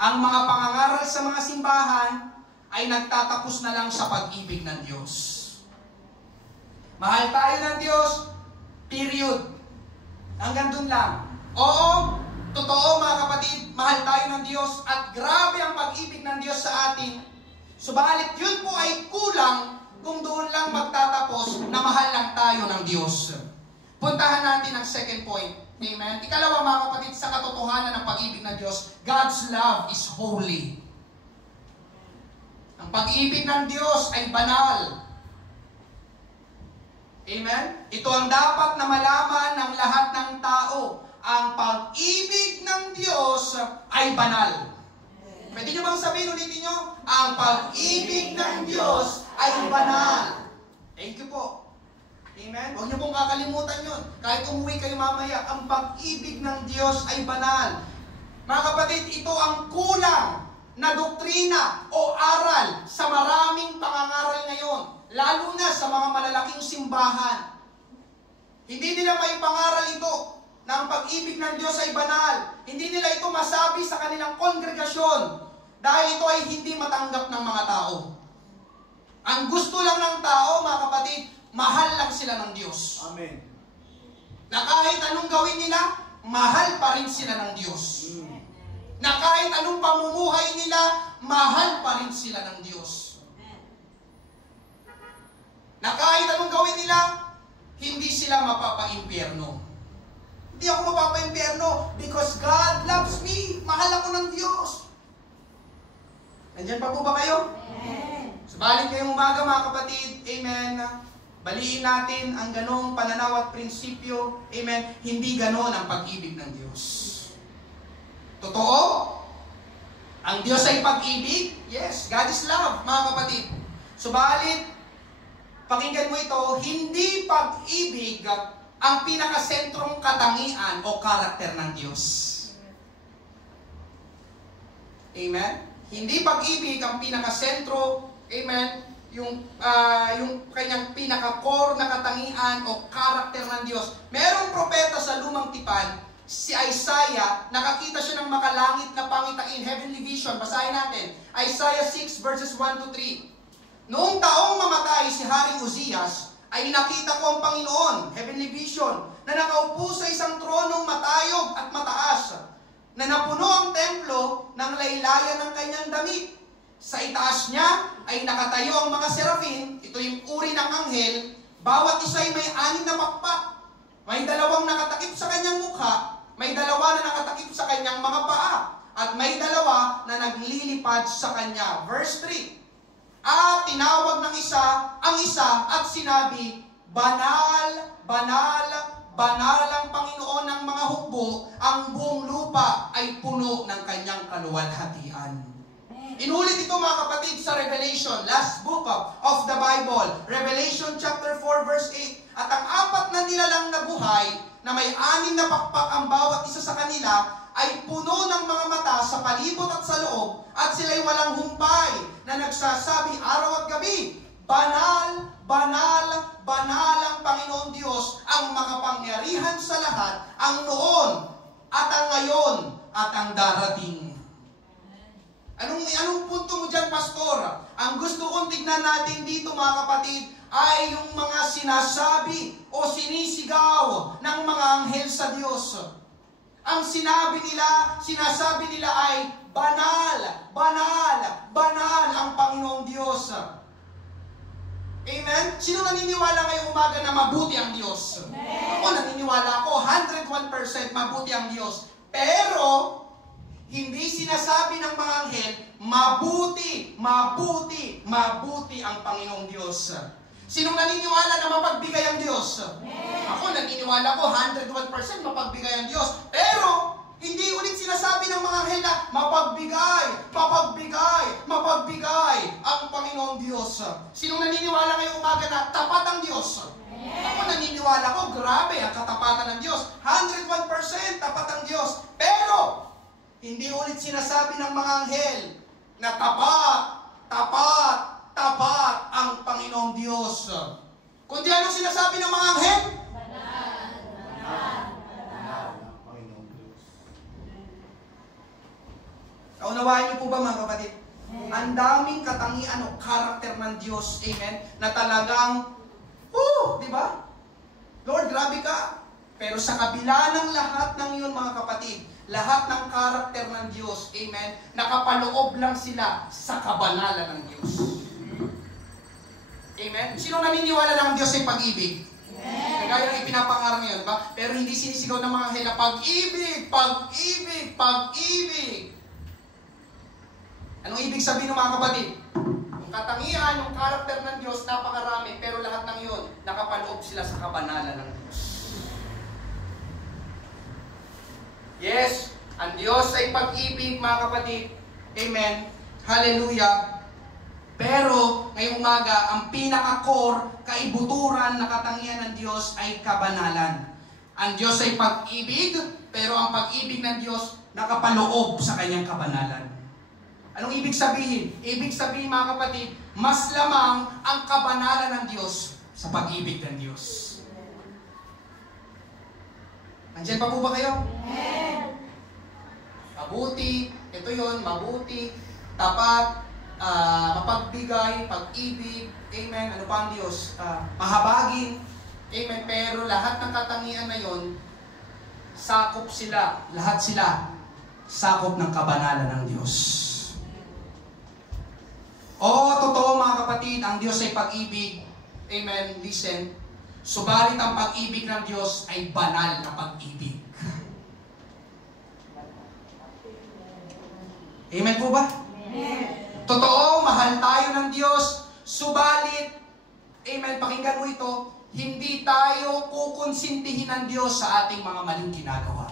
Ang mga pangangaral sa mga simbahan ay nagtatapos na lang sa pag-ibig ng Diyos. Mahal tayo ng Diyos, period. Hanggang dun lang. Oo, totoo mga kapatid, mahal tayo ng Diyos at grabe ang pag-ibig ng Diyos sa atin. Subalit yun po ay kulang kung doon lang magtatapos na mahal lang tayo ng Diyos. Puntahan natin ang second point. Amen? Ikalawa mga kapatid, sa katotohanan ng pag-ibig ng Diyos, God's love is holy. Ang pag-ibig ng Diyos ay banal. Amen? Ito ang dapat na malaman ng lahat ng tao. Ang pag-ibig ng Diyos ay banal. Pwede nyo bang sabihin, ulitin nyo? Ang pag-ibig ng Diyos ay banal. Thank you po. Amen? Huwag nyo pong kakalimutan yun. Kahit umuwi kayo mamaya, ang pag-ibig ng Diyos ay banal. Mga kapatid, ito ang kulang na doktrina o aral sa maraming pangangaral ngayon. Lalo na sa mga malalaking simbahan. Hindi nila maipangaral ito na ang pag-ibig ng Diyos ay banal. Hindi nila ito masabi sa kanilang kongregasyon dahil ito ay hindi matanggap ng mga tao. Ang gusto lang ng tao, mga kapatid, mahal lang sila ng Diyos. Amen. Na kahit anong gawin nila, mahal pa rin sila ng Diyos. na kahit anong pamumuhay nila, mahal pa rin sila ng Diyos. Na kahit anong gawin nila, hindi sila mapapa-impyerno. Hindi ako mapapa-impyerno because God loves me. Mahal ako ng Diyos. Nandiyan pa po ba kayo? Amen. Subalit ngayong umaga mga kapatid, amen, baliin natin ang ganong pananaw at prinsipyo, amen, hindi ganon ang pag-ibig ng Diyos. Totoo? Ang Diyos ay pag-ibig? Yes, God is love, mga kapatid. Subalit, pakinggan mo ito, hindi pag-ibig ang pinakasentrong katangian o karakter ng Diyos. Amen? Hindi pag-ibig ang pinakasentro, amen, yung kanyang pinaka-core na katangian o karakter ng Diyos. Merong propeta sa Lumang Tipan, si Isaiah, nakakita siya ng makalangit na pangitain, heavenly vision. Basahin natin, Isaiah 6 verses 1 to 3. Noong taong mamatay si Haring Uzias, ay nakita ko ang Panginoon, heavenly vision, na nakaupo sa isang tronong matayog at mataas, na napuno ang templo ng laylayan ng kanyang damit. Sa itaas niya ay nakatayo ang mga serafin, ito yung uri ng anghel, bawat isa ay may 6 na pakpak. May 2 nakatakip sa kanyang mukha, may 2 na nakatakip sa kanyang mga paa, at may 2 na naglilipad sa kanya. Verse 3. At tinawag ng isa ang isa at sinabi, Banal, banal, banal ang Panginoon ng mga hukbo, ang buong lupa ay puno ng kanyang kaluwalhatian. Inulit ito mga kapatid sa Revelation, last book of the Bible, Revelation chapter 4 verse 8. At ang 4 na nilalang na buhay, na may 6 na pakpak ang bawat isa sa kanila, ay puno ng mga mata sa palibot at sa loob, at sila'y walang humpay, na nagsasabi araw at gabi, Banal, banal, banal ang Panginoon Diyos, ang makapangyarihan sa lahat, ang noon, at ang ngayon, at ang darating. Anong punto mo dyan, Pastor? Ang gusto kong tignan natin dito, mga kapatid, ay yung mga sinasabi o sinisigaw ng mga anghel sa Diyos. Ang sinasabi nila ay, banal, banal, banal ang Panginoong Diyos. Amen? Sino naniniwala ngayong umaga na mabuti ang Diyos? Amen. Ako naniniwala ako, 101% mabuti ang Diyos. Pero, hindi sinasabi ng mga anghel, mabuti, mabuti, mabuti ang Panginoong Diyos. Sinong naniniwala na mapagbigay ang Diyos? Amen. Ako naniniwala ko, 101% mapagbigay ang Diyos. Pero, hindi ulit sinasabi ng mga anghel na mapagbigay, mapagbigay, mapagbigay ang Panginoong Diyos. Sinong naniniwala ngayong umaga na tapat ang Diyos? Amen. Ako naniniwala ko, grabe ang katapatan ng Diyos. 101% tapat ang Diyos. Pero, hindi ulit sinasabi ng mga anghel na tapat, tapat, tapat ang Panginoong Diyos. Kundi anong sinasabi ng mga anghel? Banal, banal, banal ang Panginoong Diyos. Kaunawain niyo po ba mga kapatid? Ang daming katangian o karakter ng Diyos, amen, na talagang, di ba? Lord, grabe ka. Pero sa kabila ng lahat ng yun mga kapatid, lahat ng karakter ng Diyos, amen, nakapaloob lang sila sa kabanalan ng Diyos. Amen? Sino naniniwala na ang Diyos ay pag-ibig? Amen. Kagaya ng ipinapangarang yun, ba? Pero hindi sinisigaw ng mga hela, pag-ibig, pag-ibig, pag-ibig. Anong ibig sabihin ng mga kapatid? Yung katangian, yung karakter ng Diyos, napakarami, pero lahat ng yun, nakapaloob sila sa kabanalan ng Diyos. Yes, ang Diyos ay pag-ibig, mga kapatid. Amen. Hallelujah. Pero, ngayong umaga, ang pinaka-core, kaibuturan na katangian ng Diyos ay kabanalan. Ang Diyos ay pag-ibig, pero ang pag-ibig ng Diyos nakapaloob sa kanyang kabanalan. Anong ibig sabihin? Ibig sabihin, mga kapatid, mas lamang ang kabanalan ng Diyos sa pag-ibig ng Diyos. Nandiyan pa po ba kayo? Amen. Mabuti, ito yun, mabuti, tapat, mapagbigay, pag-ibig, amen, ano pa ang Diyos? Mahabagin, amen, pero lahat ng katangian na yun, sakop sila, lahat sila, sakop ng kabanalan ng Diyos. Oo, totoo mga kapatid, ang Diyos ay pag-ibig. Amen, listen. Subalit ang pag-ibig ng Diyos ay banal na pag-ibig. Amen po ba? Amen. Totoo, mahal tayo ng Diyos. Subalit, amen, pakinggan mo ito, hindi tayo kukonsintihin ng Diyos sa ating mga maling ginagawa.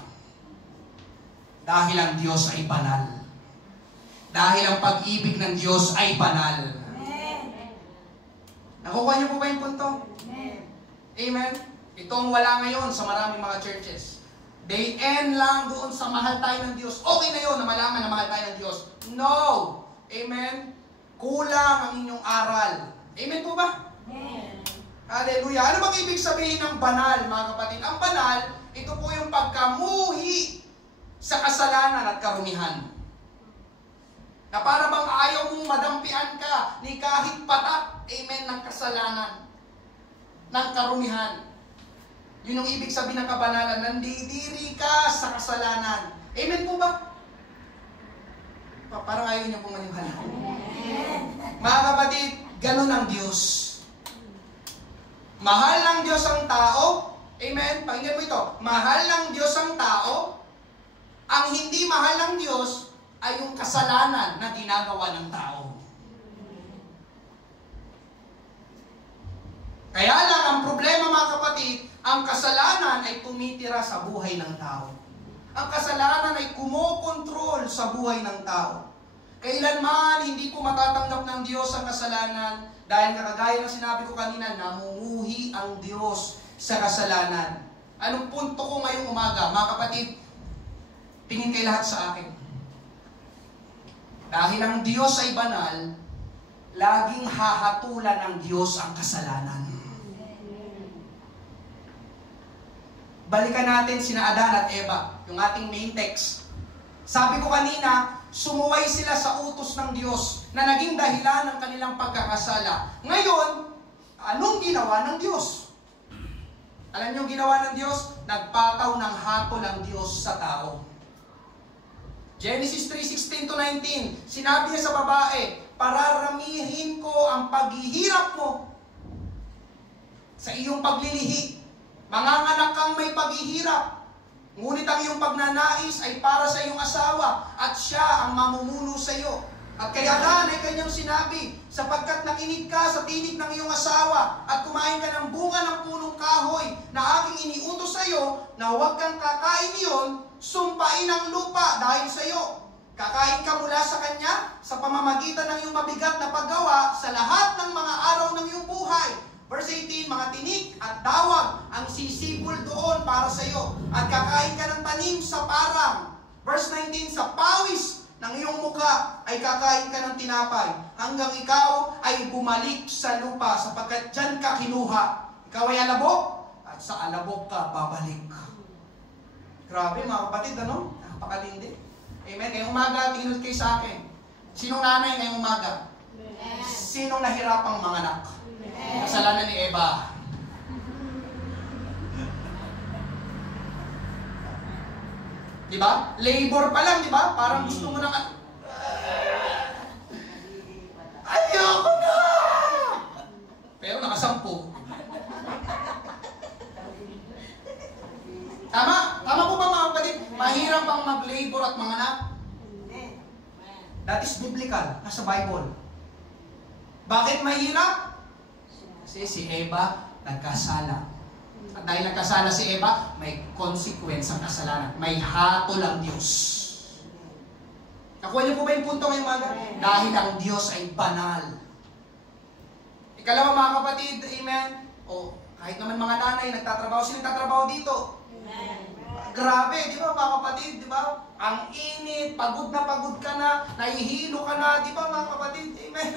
Dahil ang Diyos ay banal. Dahil ang pag-ibig ng Diyos ay banal. Nakukuha niyo po ba yung punto? Amen? Ito ang wala ngayon sa maraming mga churches. They end lang doon sa mahal tayo ng Diyos. Okay na yun na malaman na mahal tayo ng Diyos. No! Amen? Kulang ang inyong aral. Amen po ba? Amen. Hallelujah. Ano bang ibig sabihin ng banal, mga kapatid? Ang banal, ito po yung pagkamuhi sa kasalanan at karumihan. Na para bang ayaw mong madampian ka ni kahit patak, amen, ng kasalanan, ng karumihan. Yun yung ibig sabihin ng kabanalan, nandidiri ka sa kasalanan. Amen po ba? Parang ayaw niyo pong maniwala. Mga kapatid, ganun ang Diyos. Mahal ng Diyos ang tao. Amen? Pakinggan mo ito. Mahal ng Diyos ang tao. Ang hindi mahal ng Diyos ay yung kasalanan na ginagawa ng tao. Kaya lang, ang problema mga kapatid, ang kasalanan ay tumitira sa buhay ng tao. Ang kasalanan ay kumokontrol sa buhay ng tao. Kailanman hindi po matatanggap ng Diyos ang kasalanan dahil nakagaya ng sinabi ko kanina, namumuhi ang Diyos sa kasalanan. Anong punto ko ngayong umaga? Mga kapatid, tingin kayo lahat sa akin. Dahil ang Diyos ay banal, laging hahatulan ng Diyos ang kasalanan. Balikan natin sina Adan at Eva, yung ating main text. Sabi ko kanina, sumuway sila sa utos ng Diyos na naging dahilan ng kanilang pagkakasala. Ngayon, anong ginawa ng Diyos? Alam niyo ang ginawa ng Diyos? Nagpataw ng hatol ang Diyos sa tao. Genesis 3:16-19, sinabi niya sa babae, pararamihin ko ang paghihirap mo sa iyong paglilihi. Manganganak kang may paghihirap. Ngunit ang iyong pagnanais ay para sa iyong asawa at siya ang mamumuno sa iyo. At kay Adan ay kanyang sinabi, sapagkat nakinig ka sa tinig ng iyong asawa at kumain ka ng bunga ng punong kahoy na aking iniutos sa iyo na huwag kang kakain iyon, sumpain ang lupa dahil sa iyo. Kakain ka mula sa kanya sa pamamagitan ng iyong mabigat na paggawa sa lahat ng mga araw ng iyong buhay. Verse 18, mga tinik at dawag ang sisibol doon para sa iyo. At kakain ka ng tanim sa parang. Verse 19, sa pawis ng iyong mukha ay kakain ka ng tinapay hanggang ikaw ay bumalik sa lupa sapagkat dyan ka kinuha. Ikaw ay alabok at sa alabok ka babalik. Grabe mga kapatid, ano? Napakatindi. Amen. Ngayong umaga, tingin kayo sa akin. Sinong nanay ngayong umaga? Sinong nahirapang mga anak? Kasalanan ni Eva. Diba? Labor pa lang, diba? Parang gusto mo nang ayoko na! Pero nakasampu. Tama? Tama po ba mga kapatid? Mahirap bang mag-labor at manganak? That is biblical. Nasa Bible. Bakit mahirap? Kasi si Eva nagkasala. At dahil nagkasala si Eva, may consequence ang kasalanan. May hatol ang Diyos. Nakuha niyo po ba yung punto ngayong umaga? Dahil ang Diyos ay banal. Ikalawa mga kapatid, amen? O, kahit naman mga nanay, nagtatrabaho sila, nagtatrabaho dito. Grabe, di ba mga kapatid, di ba? Ang init, pagod ka na, nahihilo ka na, di ba mga kapatid? Amen?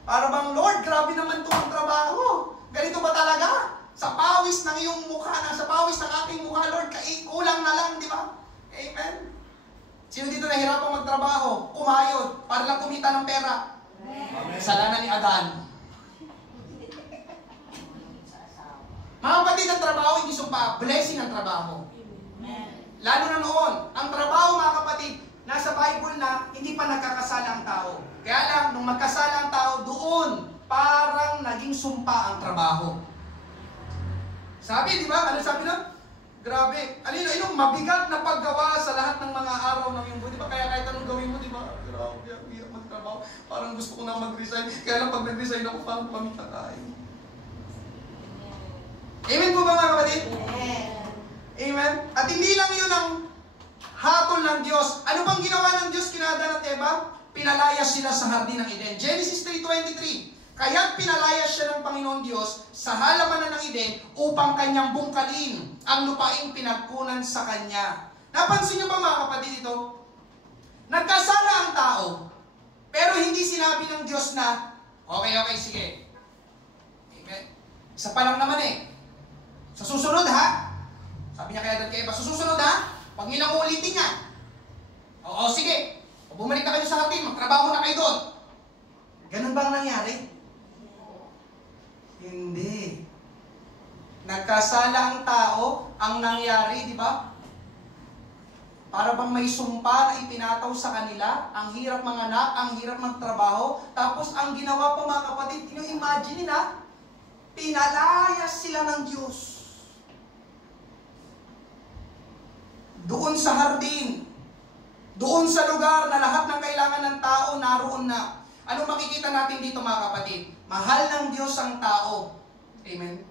Para bang, Lord, grabe naman itong trabaho. Ganito ba talaga? Sa pawis ng iyong mukha, sa pawis ng aking mukha, Lord, kulang na lang, di ba? Amen? Sino dito nahirapang magtrabaho? Kumayod, para lang kumita ng pera. Kasalanan ni Adan. Mga kapatid, ang trabaho, hindi sumpa. Blessing ang trabaho. Lalo na noon, ang trabaho mga kapatid, nasa Bible na hindi pa nagkakasala ang tao. Kaya lang, nung magkasala ang tao, doon parang naging sumpa ang trabaho. Sabi, di ba? Ano sabi nun? Grabe. Ano, mabigat na paggawa sa lahat ng mga araw ng iyong buhay. Di ba? Kaya kahit anong gawin mo, di ba? Grabe, hirap magtrabaho. Parang gusto ko na mag-resign. Kaya lang pag nag-resign ako, parang kami kakain. Amen po ba mga kapatid? Amen? At hindi lang yun ang hatol ng Diyos. Ano bang ginawa ng Diyos kina Adan at Eva? Pinalaya sila sa hardin ng Eden. Genesis 3:23. Kaya't pinalaya siya ng Panginoon Diyos sa halamanan ng Eden upang kanyang bungkalin ang lupaing pinagkunan sa kanya. Napansin niyo ba mga kapatid ito? Nagkasala ang tao, pero hindi sinabi ng Diyos na, okay, sige. Amen. Isa pa lang naman eh. Sa susunod ha, sabi niya kay Adan kay Eva, sa susunod ha, pag nilang ulitin niya. Oo, sige. Bumalik na kayo sa hardin, magtrabaho na kayo doon. Ganun ba ang nangyari? Hindi. Nagkasala ang tao, ang nangyari, di ba? Para bang may sumpa na ipinataw sa kanila, ang hirap manganak, ang hirap magtrabaho, tapos ang ginawa pa mga kapatid, imagine na, pinalayas sila ng Diyos. Doon sa hardin, doon sa lugar na lahat ng kailangan ng tao naroon na. Anong makikita natin dito mga kapatid? Mahal ng Diyos ang tao. Amen?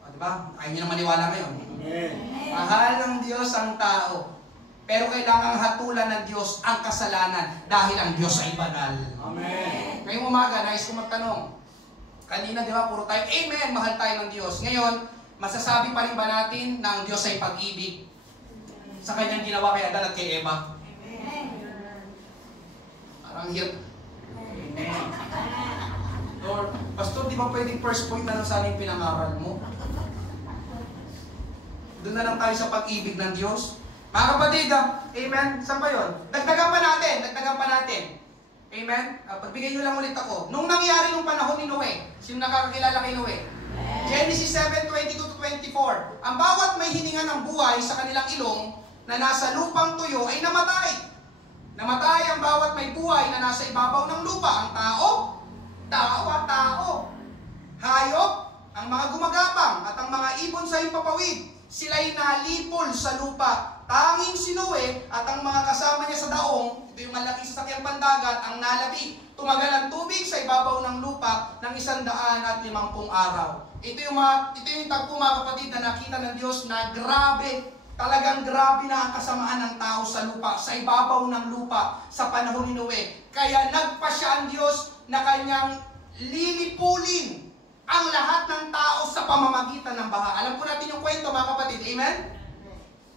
O, diba? Ayaw nyo na maniwala ngayon. Amen. Mahal ng Diyos ang tao. Pero kailangang hatulan ng Diyos ang kasalanan dahil ang Diyos ay banal. Amen. Ngayong umaga, nais ko magtanong. Kanina, di ba, puro tayo, Amen, mahal tayo ng Diyos. Ngayon, masasabi pa rin ba natin na ang Diyos ay pag-ibig sa kanyang ginawa kay Adan at kay Eva? Parang hirap. Amen. Lord, Pastor, di ba pwedeng first point na lang sana yung pinangaral mo? Doon na lang tayo sa pag-ibig ng Diyos. Mga kapatid, amen? Saan ba yun? Dagdagan pa natin. Amen? Pagbigay nyo lang ulit ako. Nung nangyari nung panahon ni Noe, sino nakakakilala kay Noe? Genesis 7:22-24. Ang bawat may hininga ng buhay sa kanilang ilong na nasa lupang tuyo ay namatay. Namatay ang bawat may buhay na nasa ibabaw ng lupa. Ang tao. Hayop, ang mga gumagapang at ang mga ibon sa himpapawid. Sila'y nalipol sa lupa. Tanging si Noe at ang mga kasama niya sa daong, ito yung malaking sasakyang pandagat, ang nalabi. Tumagal ang tubig sa ibabaw ng lupa ng 150 araw. Ito yung tagpo mga kapatid na nakita ng Diyos na grabe. Talagang grabe na ang kasamaan ng tao sa lupa, sa ibabaw ng lupa, sa panahon ni Noe. Kaya nagpasya ang Diyos na kanyang lilipulin ang lahat ng tao sa pamamagitan ng baha. Alam po natin yung kwento mga kapatid, amen?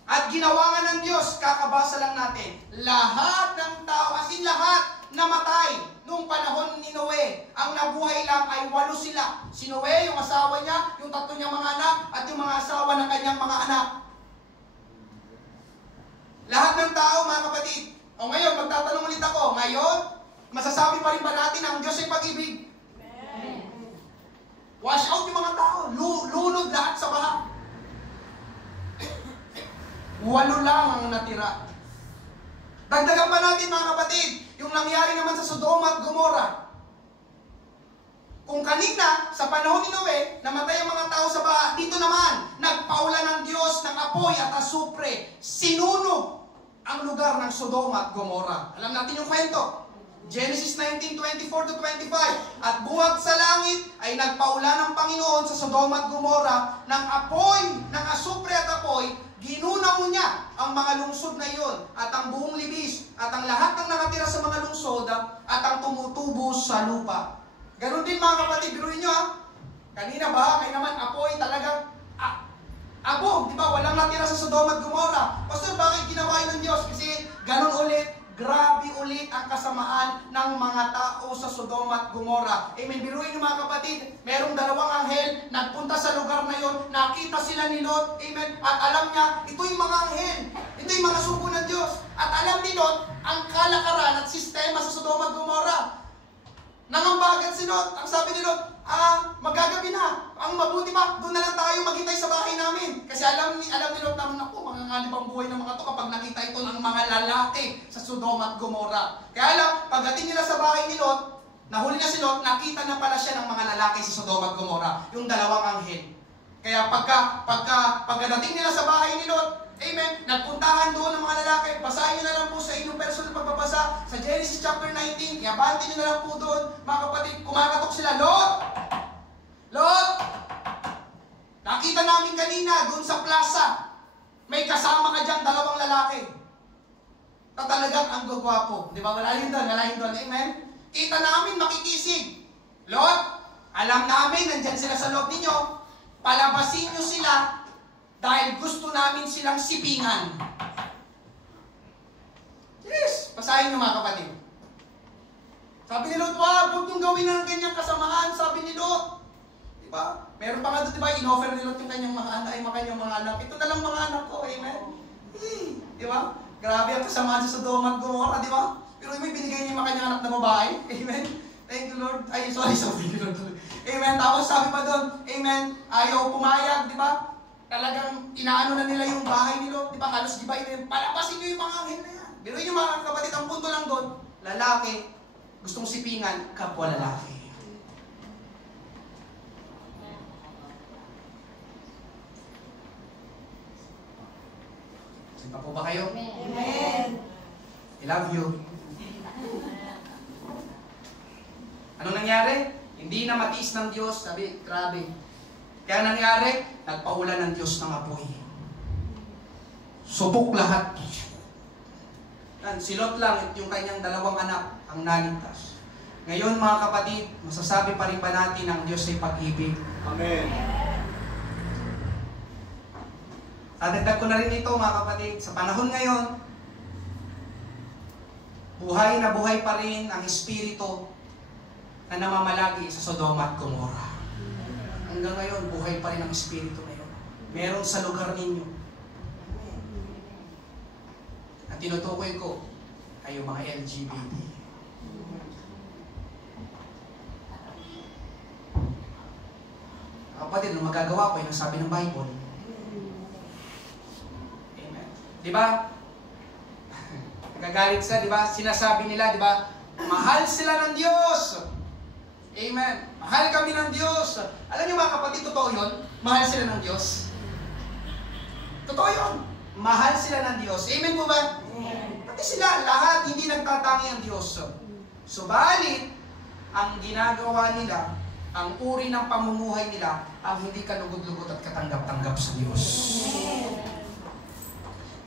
At ginawa nga ng Diyos, kakabasa lang natin, lahat ng tao, as in lahat, namatay noong panahon ni Noe. Ang nabuhay lang ay 8 sila. Si Noe, yung asawa niya, yung 3 niyang mga anak, at yung mga asawa ng kanyang mga anak. Lahat ng tao, mga kapatid. O ngayon, magtatanong ulit ako. Ngayon, masasabi pa rin ba natin ang Diyos ay pag-ibig? Amen. Wash out yung mga tao. Lunod lahat sa baha. 8 lang ang natira. Dagdagan pa natin mga kapatid, yung nangyari naman sa Sodoma at Gomora. Kung kanina, sa panahon ni Noe, namatay ang mga tao sa baha, dito naman, nagpaula ng Diyos ng apoy at asupre. Sinunog ang lugar ng Sodoma at Gomora. Alam natin yung kwento. Genesis 19:24-25. At buwag sa langit ay nagpaula ng Panginoon sa Sodoma at Gomora ng apoy, ng asupre at apoy. Ginunaw niya ang mga lungsod na iyon at ang buong libis at ang lahat ng nakatira sa mga lungsod at ang tumutubo sa lupa. Ganon din mga kapatid, biruin nyo ha. Kanina ba, kayo naman apoy talagang abo, di ba? Walang natira sa Sodoma at Gomora. Pastor, bakit ginawa yun ng Diyos? Kasi ganon ulit. Grabe ulit ang kasamaan ng mga tao sa Sodoma at Gomora. Amen. Biruin niyo mga kapatid, merong 2 anghel, nagpunta sa lugar na yon, nakita sila ni Lot. Amen. At alam niya, ito yung mga anghel, ito yung mga sugo ng Diyos. At alam ni Lot, ang kalakaran at sistema sa Sodoma at Gomora. Nangambagan si Lot. Ang sabi ni Lot, magagabi na. Ang mabuti pa, doon na lang tayo maghintay sa bahay namin. Kasi alam ni Lot naman, ako, mangangalib ibang buhay ng mga to kapag nakita ito ng mga lalaki sa Sodoma at Gomora. Kaya lang, pagdating nila sa bahay ni Lot, nahuli na si Lot, nakita na pala siya ng mga lalaki sa Sodoma at Gomora, yung dalawang anghel. Kaya pagdating nila sa bahay ni Lot, amen, nagpuntahan doon ng mga lalaki. Basahin nyo na lang po sa inyong personal pagbabasa sa Genesis chapter 19. Iabante nyo na lang po doon, mga kapatid, kumakatok sila. Lot! Lot! Nakita namin kanina doon sa plaza. May kasama ka dyan, dalawang lalaki. Talagang ang gagwapo. Di ba? Wala yun doon. Amen? Kita namin makikisig. Lot, alam namin, nandyan sila sa loob ninyo. Palabasin nyo sila dahil gusto namin silang sipingan. Yes! Basahin nyo mga kapatid. Sabi ni Lot, huwag nyo gawin ng ganyang kasamaan. Sabi ni Lot. Diba? Meron pa nga doon, diba? In-offer ni Lot yung kanyang mga anak, kanyang mga anak. Ito na lang mga anak ko, amen? Diba? Grabe ang kasamaan sa Sodoma at Gomora, diba? Pero may binigay niya yung mga kanyang anak na babae. Amen? Thank you, Lord. Ay, sorry, Lord. Amen? Tapos sabi pa doon, amen? Ayaw pumayag, diba? Talagang inaano na nila yung bahay ni Lot, diba? Halos gibain na yun. Palapasin niyo yung mga anghel na yan. Pero yung mga kapatid, ang punto lang doon, lalaki, gustong sipingan, kapwa lalaki. Pa po ba kayo? Amen. I love you. Anong nangyari? Hindi na matiis ng Diyos. Sabi, grabe. Kaya nangyari, nagpaulan ng Diyos ng apoy. Subok lahat. Si Lot lang, yung kanyang dalawang anak, ang naligtas. Ngayon mga kapatid, masasabi pa rin ba natin ang Diyos ay pag-ibig? Amen. Dadagdag ko na rin ito mga kapatid, sa panahon ngayon, buhay na buhay pa rin ang espiritu na namamalagi sa Sodoma at Gomora. Hanggang ngayon, buhay pa rin ang espiritu na yun. Meron sa lugar ninyo. At tinutukoy ko ay yung mga LGBT. Kapatid, nung magagawa ko, yung sabi ng Bible, di ba? Nagagalit sila, di ba? Sinasabi nila, di ba? Mahal sila ng Diyos. Amen. Mahal kami ng Diyos. Alam niyo mga kapatid, totoo yun? Mahal sila ng Diyos. Totoo yun. Mahal sila ng Diyos. Amen po ba? Pati sila, lahat, hindi nagtatangi ang Diyos. Subalit, ang ginagawa nila, ang uri ng pamumuhay nila, ang hindi kalugod-lugod at katanggap-tanggap sa Diyos.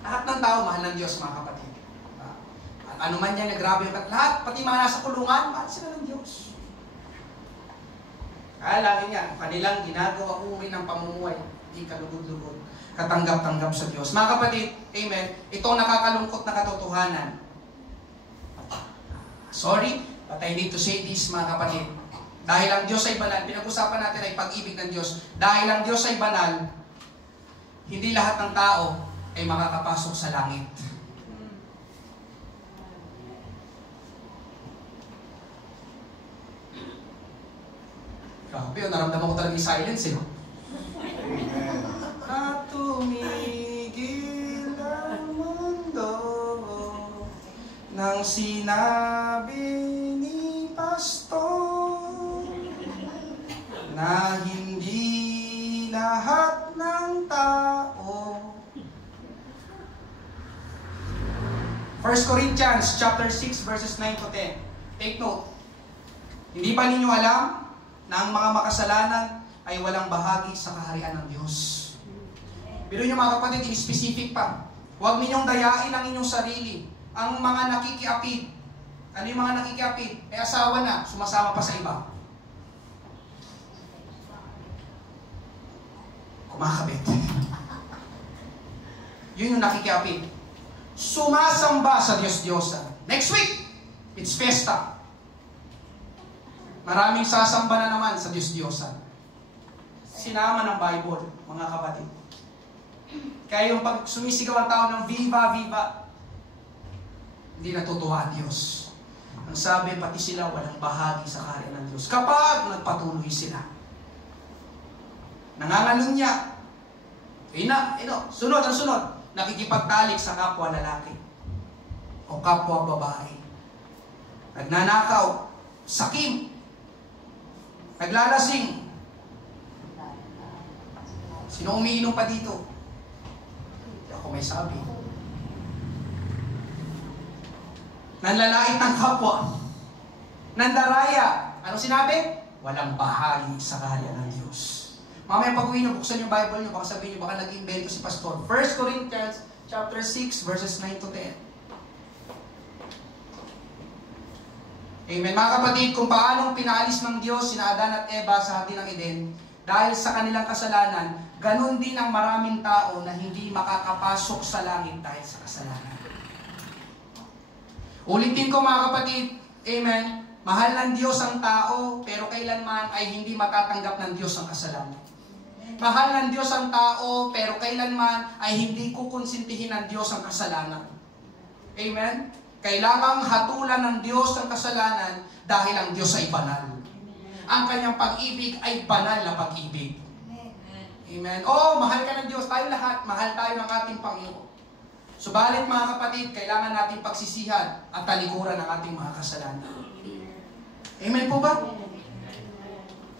Lahat ng tao, mahal ng Diyos, mga kapatid. Ano man yan, grabe yung lahat, pati mga nasa kulungan, mahal sila ng Diyos. Kaya lang yan, kanilang ginagawa uri ng pamumuhay, hindi kalugod-lugod, katanggap-tanggap sa Diyos. Mga kapatid, amen, ito nakakalungkot na katotohanan. Sorry, but I need to say this, mga kapatid. Dahil ang Diyos ay banal, pinag-usapan natin ay pag-ibig ng Diyos. Dahil ang Diyos ay banal, hindi lahat ng tao ay makakapasok sa langit. Grabe, naramdaman ko talaga yung silence, eh. At tumigil ang mundo nang sinabi ni Pastor na hindi lahat ng tao. 1 Corinthians chapter 6 verses 9 to 10. Take note. Hindi ba ninyo alam na ang mga makasalanan ay walang bahagi sa kaharian ng Diyos? Pero nyo mga kapatid, in-specific pa. Huwag ninyong dayain ang inyong sarili. Ang mga nakikiapid. Ano yung mga nakikiapid? May asawa na, sumasama pa sa iba. Kumakabit. Yun yung nakikiapid. Sumasamba sa Diyos-Diyosan. Next week, it's Fiesta. Maraming sasamba na naman sa Diyos-Diyosan. Sinama ng Bible, mga kapatid. Kaya yung pag sumisigaw ang tao ng Viva, Viva, hindi natutuwa ang Diyos. Ang sabi, pati sila walang bahagi sa kaharian ng Diyos. Kapag nagpatuloy sila, nangangalunya, sunod ang sunod. nakikipagtalik sa kapwa lalaki o kapwa babae. Nagnanakaw, sakim, naglalasing. Sino umiinom pa dito? Hindi ako may sabi. Nanlalait ng kapwa. Nandaraya. Ano sinabi? Walang bahagi sa karya ng Diyos. Mamaya pag-uwi nyo, buksan yung Bible nyo, baka sabihin nyo, baka nag-invento si Pastor. 1 Corinthians chapter 6, verses 9 to 10. Amen. Mga kapatid, kung paanong pinaalis ng Diyos sina Adan at Eva sa hardin ng Eden, dahil sa kanilang kasalanan, ganun din ang maraming tao na hindi makakapasok sa langit dahil sa kasalanan. Ulitin ko mga kapatid, amen, mahal ng Diyos ang tao, pero kailanman ay hindi matatanggap ng Diyos ang kasalanan. Mahal ng Diyos ang tao, pero kailanman ay hindi kukonsintihin ng Diyos ang kasalanan. Amen? Kailangang hatulan ng Diyos ang kasalanan dahil ang Diyos ay banal. Ang kanyang pag-ibig ay banal na pag-ibig. Amen? Oh, mahal ka ng Diyos. Tayo lahat, mahal tayo ng ating Panginoon. Subalit mga kapatid, kailangan natin pagsisihan at talikuran ang ating mga kasalanan. Amen po ba?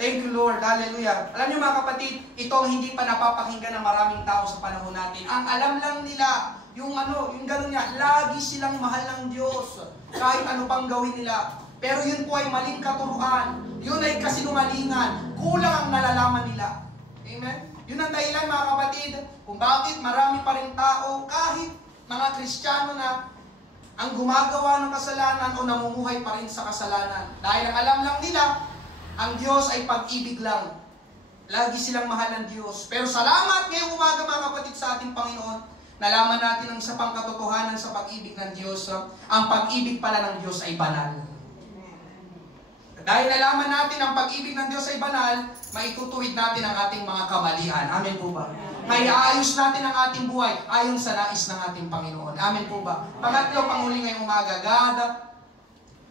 Thank you Lord. Hallelujah. Alam niyo mga kapatid, ito ang hindi pa napapakinggan ng maraming tao sa panahon natin. Ang alam lang nila, yung gano'n niya, lagi silang mahal ng Diyos. Kahit ano pang gawin nila. Pero yun po ay maling katuruan. Yun ay kasinungalingan. Kulang ang nalalaman nila. Amen? Yun ang dahilan mga kapatid, kung bakit marami pa rin tao, kahit mga Kristiyano na ang gumagawa ng kasalanan o namumuhay pa rin sa kasalanan. Dahil ang alam lang nila, ang Diyos ay pag-ibig lang. Lagi silang mahal ng Diyos. Pero salamat ngayong umaga mga kapatid sa ating Panginoon. Nalaman natin ang isa pang katotohanan sa pag-ibig ng Diyos. Ang pag-ibig pala ng Diyos ay banal. Dahil nalaman natin ang pag-ibig ng Diyos ay banal, maitutuwid natin ang ating mga kamalian. Amen po ba? May aayos natin ang ating buhay ayon sa nais ng ating Panginoon. Amen po ba? Pangatlo, panghuli ngayong umaga, God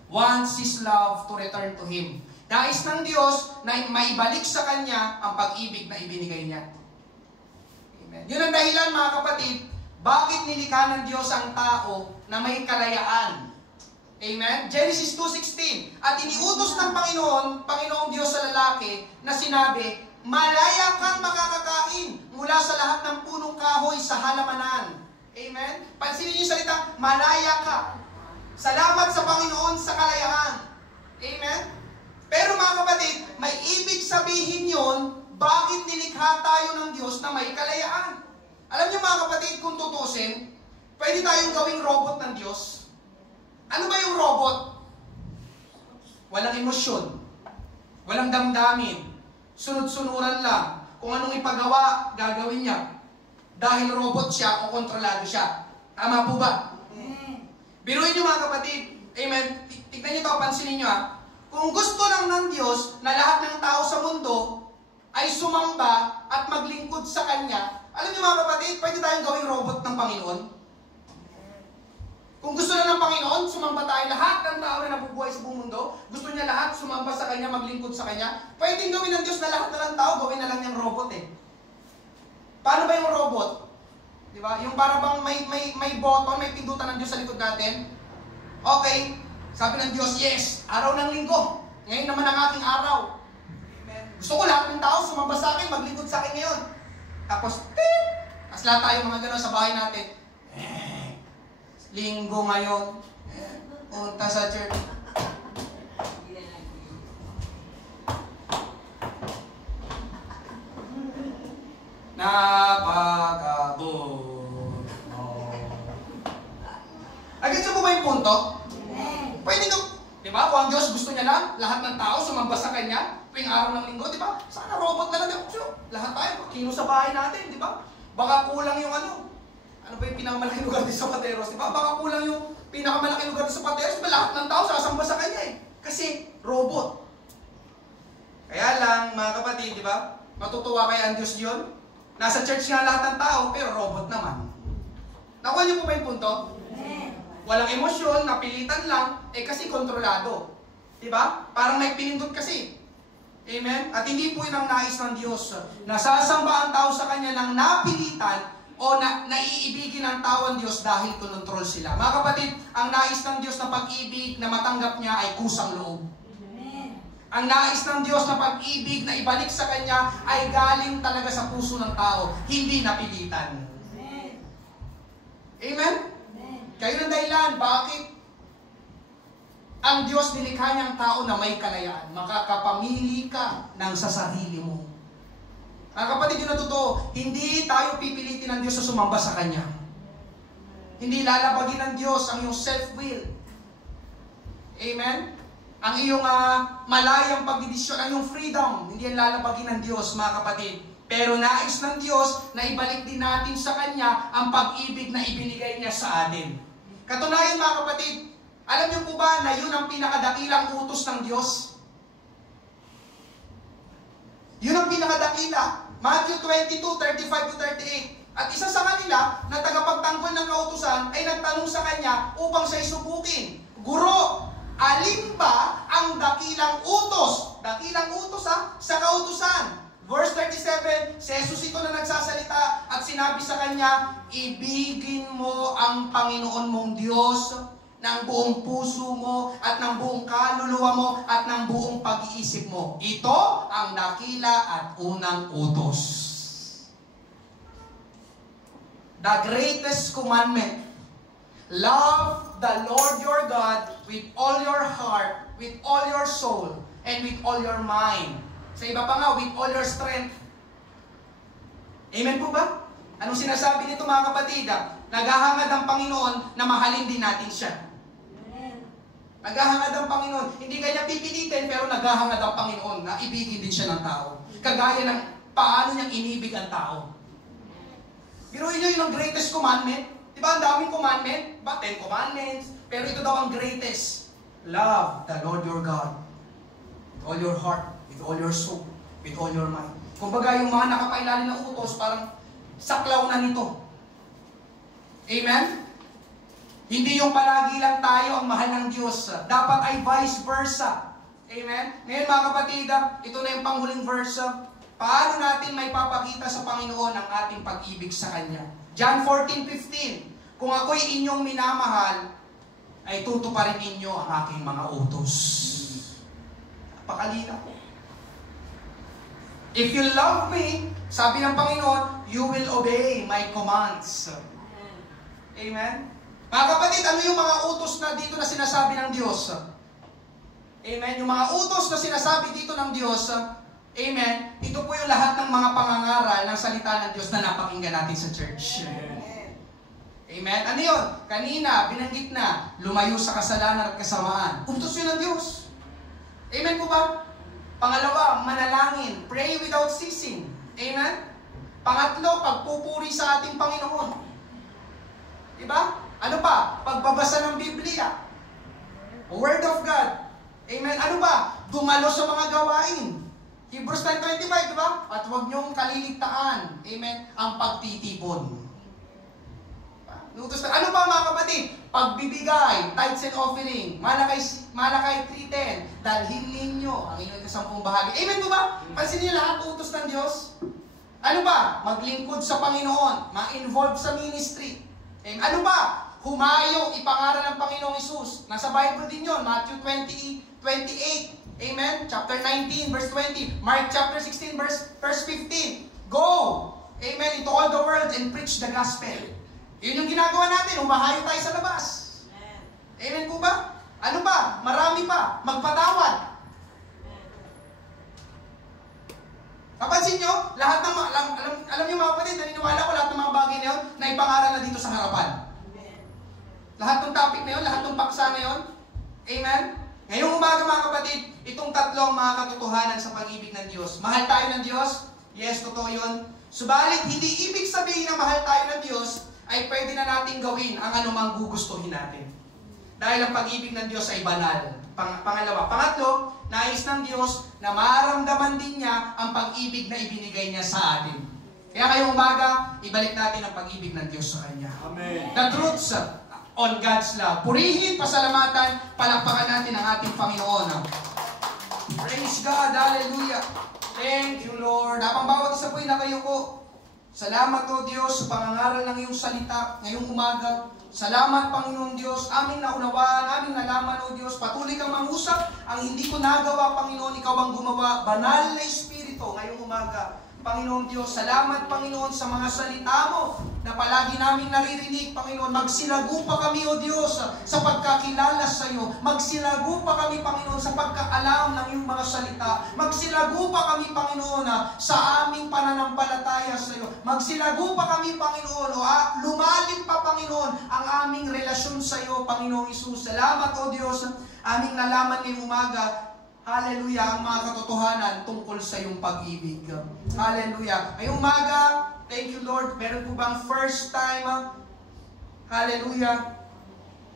wants His love to return to Him. Nais ng Diyos na maibalik sa Kanya ang pag-ibig na ibinigay niya. Amen. Yun ang dahilan mga kapatid, bakit nilikha ng Diyos ang tao na may kalayaan. Amen? Genesis 2:16. At iniutos ng Panginoong Diyos sa lalaki na sinabi, malaya kang makakakain mula sa lahat ng punong kahoy sa halamanan. Amen? Pansinin niyo yung salita, malaya ka. Salamat sa Panginoon sa kalayaan. Amen? Pero mga kapatid, may ibig sabihin yun, bakit nilikha tayo ng Diyos na may kalayaan? Alam niyo mga kapatid, kung tutusin, pwede tayong gawing robot ng Diyos. Ano ba yung robot? Walang emosyon. Walang damdamin. Sunod-sunuran lang. Kung anong ipagawa, gagawin niya. Dahil robot siya o kontrolado siya. Tama po ba? Biruin niyo mga kapatid. Amen. Tignan niyo ito, pansinin niyo ha. Kung gusto lang ng Diyos na lahat ng tao sa mundo ay sumamba at maglingkod sa Kanya, alam niyo mga kapatid, pwede tayong gawing robot ng Panginoon. Kung gusto lang ng Panginoon, sumamba tayo lahat ng tao na nabubuhay sa buong mundo, gusto niya lahat sumamba sa Kanya, maglingkod sa Kanya, pwedeng gawin ng Diyos na lahat na ng tao, gawin na lang niyang robot eh. Paano ba yung robot? Di ba? Yung para bang may button, may pindutan ng Diyos sa likod natin. Okay, sabi ng Diyos, yes, araw ng linggo. Ngayon naman ang ating araw. Amen. Gusto ko lahat ng tao sumamba sa akin, maglingkod sa akin ngayon. Tapos, ting! Tapos lahat tayo mga gano'n sa bahay natin. Linggo ngayon. Punta sa church. Napakabot. Agad po ba yung punto? Pwede nyo, di ba? Kung ang Diyos gusto niya lang, lahat ng tao sumamba sa Kanya, tuwing araw ng linggo, di ba? Sana robot na lang. Lahat tayo, kino sa bahay natin, di ba? Baka kulang yung ano ba yung pinakamalaking lugar din sa Pateros, di ba? Baka kulang yung pinakamalaking lugar din sa Pateros, di ba? Lahat ng tao sasamba sa Kanya eh. Kasi, robot. Kaya lang, mga kapatid, di ba? Matutuwa kaya ang Diyos yun? Nasa church nga lahat ng tao, pero robot naman. Nakuha niyo po ba yung punto? Walang emosyon, napilitan lang, eh kasi kontrolado. Diba? Parang may pinindot kasi. Amen? At hindi po yun ang nais ng Diyos. Nasasamba ang tao sa Kanya ng napilitan o naiibigin ng tao ang Diyos dahil kinontrol sila. Mga kapatid, ang nais ng Diyos na pag-ibig na matanggap niya ay kusang loob. Ang nais ng Diyos na pag-ibig na ibalik sa Kanya ay galing talaga sa puso ng tao, hindi napilitan. Amen? Kayo ng dahilan, bakit ang Diyos nilikha niyang tao na may kalayaan? Makakapamili ka ng sa sarili mo. Ang kapatid, yun na totoo, hindi tayo pipilitin ng Diyos na sumamba sa Kanya. Hindi lalabagin ng Diyos ang iyong self-will. Amen? Ang iyong malayang pagdidesisyon, ang iyong freedom, hindi yan lalabagin ng Diyos, mga kapatid. Pero nais ng Diyos na ibalik din natin sa Kanya ang pag-ibig na ibinigay niya sa atin. Katunayan, mga kapatid, alam niyo po ba na yun ang pinakadakilang utos ng Diyos? Yun ang pinakadakila. Matthew 22:35-38. At isa sa kanila na tagapagtanggol ng kautusan ay nagtanong sa Kanya upang siya isubukin. Guro, alin ba ang dakilang utos? Dakilang utos sa kautusan. Verse 37, si Jesus ito na nagsasalita at sinabi sa Kanya, ibigin mo ang Panginoon mong Diyos ng buong puso mo at ng buong kaluluwa mo at ng buong pag-iisip mo. Ito ang dakila at unang utos. The greatest commandment. Love the Lord your God with all your heart, with all your soul, and with all your mind. Sa iba pa nga, with all your strength. Amen po ba? Anong sinasabi nito, mga kapatid? Naghahangad ang Panginoon na mahalin din natin siya. Naghahangad ang Panginoon. Hindi kanya pipilitin, pero naghahangad ang Panginoon na ibigin din siya ng tao. Kagaya ng paano niyang inibig ang tao. Biruin niyo yun ang greatest commandment. Diba ang daming commandment? Diba? 10 commandments. Pero ito daw ang greatest. Love the Lord your God. With all your heart, with all your soul, with all your mind. Kumbaga yung mga nakapailalim na utos, parang saklaw na nito. Amen? Hindi yung palagi lang tayo ang mahal ng Diyos. Dapat ay vice versa. Amen? Ngayon, mga kapatid, ito na yung panghuling verse. Paano natin may papakita sa Panginoon ang ating pag-ibig sa Kanya? John 14:15. Kung ako'y inyong minamahal, ay tutuparin ninyo ang aking mga utos. Napakalinaw. If you love me, sabi ng Panginoon, you will obey my commands. Amen? Mga kapatid, ano yung mga utos na dito na sinasabi ng Diyos? Amen? Yung mga utos na sinasabi dito ng Diyos, amen? Ito po yung lahat ng mga pangangaral ng salita ng Diyos na napakinggan natin sa church. Amen? Ano yun? Kanina, binanggit na, lumayo sa kasalanan at kasamaan. Utos yun ng Diyos. Amen po ba? Pangalawa, manalangin. Pray without ceasing. Amen? Pangatlo, pagpupuri sa ating Panginoon. Diba? Ano pa? Pagbabasa ng Biblia. Word of God. Amen? Ano ba? Dumalo sa mga gawain. Hebrews 10:25, diba? At huwag niyong kaliligtaan. Amen? Ang pagtitipon. Ano pa, mga kapatid? Pagbibigay, tithes and offering. Malakay 3:10. Dalhin ninyo ang inyong 10 bahagi. Amen po ba? Pansin niyo lahat utos ng Diyos. Ano ba? Maglingkod sa Panginoon. Ma-involve sa ministry. Amen. Ano ba? Humayo, ipangaral ng Panginoong Isus. Nasa Bible din yun. Matthew 20:28. Amen? Chapter 19, verse 20. Mark chapter 16, verse 15. Go! Amen? Into all the world and preach the gospel. Yun yung ginagawa natin. Humahayo tayo sa labas. Amen po ba? Ano ba? Marami pa. Magpatawad. Kapansin nyo, lahat ng alam niyo mga kapatid, naniniwala ko lahat ng mga bagay na yun na ipangaral na dito sa harapan. Lahat ng topic na yun, lahat ng paksa na yun. Amen? Ngayong umaga, mga kapatid, itong tatlong mga katotohanan sa pag-ibig ng Diyos. Mahal tayo ng Diyos? Yes, totoo yun. Subalit, hindi ibig sabihin na mahal tayo ng Diyos ay pwede na natin gawin ang anumang gugustuhin natin. Dahil ang pag-ibig ng Diyos ay banal. Pangalawa. Pangatlo, nais ng Diyos na maramdaman din niya ang pag-ibig na ibinigay niya sa atin. Kaya ngayong umaga, ibalik natin ang pag-ibig ng Diyos sa Kanya. Amen. The truths on God's love. Purihin, pasalamatan, palakpakan natin ang ating Panginoon. Praise God, hallelujah. Thank you, Lord. Habang bawat isa po'y nakayuko, Salamat, O Diyos, sa pangangaral ng iyong salita ngayong umaga. Salamat, Panginoon Diyos, aming naunawaan, aming nalaman, O Diyos. Patuloy kang mangusap. Ang hindi ko nagawa, Panginoon, ikaw ang gumawa. Banal na Espiritu ngayong umaga. Panginoon Diyos, salamat, Panginoon, sa mga salita mo na palagi namin naririnig, Panginoon. Magsilago pa kami, O Diyos, sa pagkakilala sa iyo. Magsilago pa kami, Panginoon, sa pagkaalam ng iyong mga salita. Magsilago pa kami, Panginoon, sa aming pananampalataya sa iyo. Magsilago pa kami, Panginoon, lumalim pa, Panginoon, ang aming relasyon sa iyo, Panginoong Isus. Salamat, O Diyos, aming nalaman ngayong umaga. Hallelujah, ang mga katotohanan tungkol sa iyong pag-ibig. Hallelujah. Ngayong umaga, thank you Lord. Meron po bang first time? Hallelujah.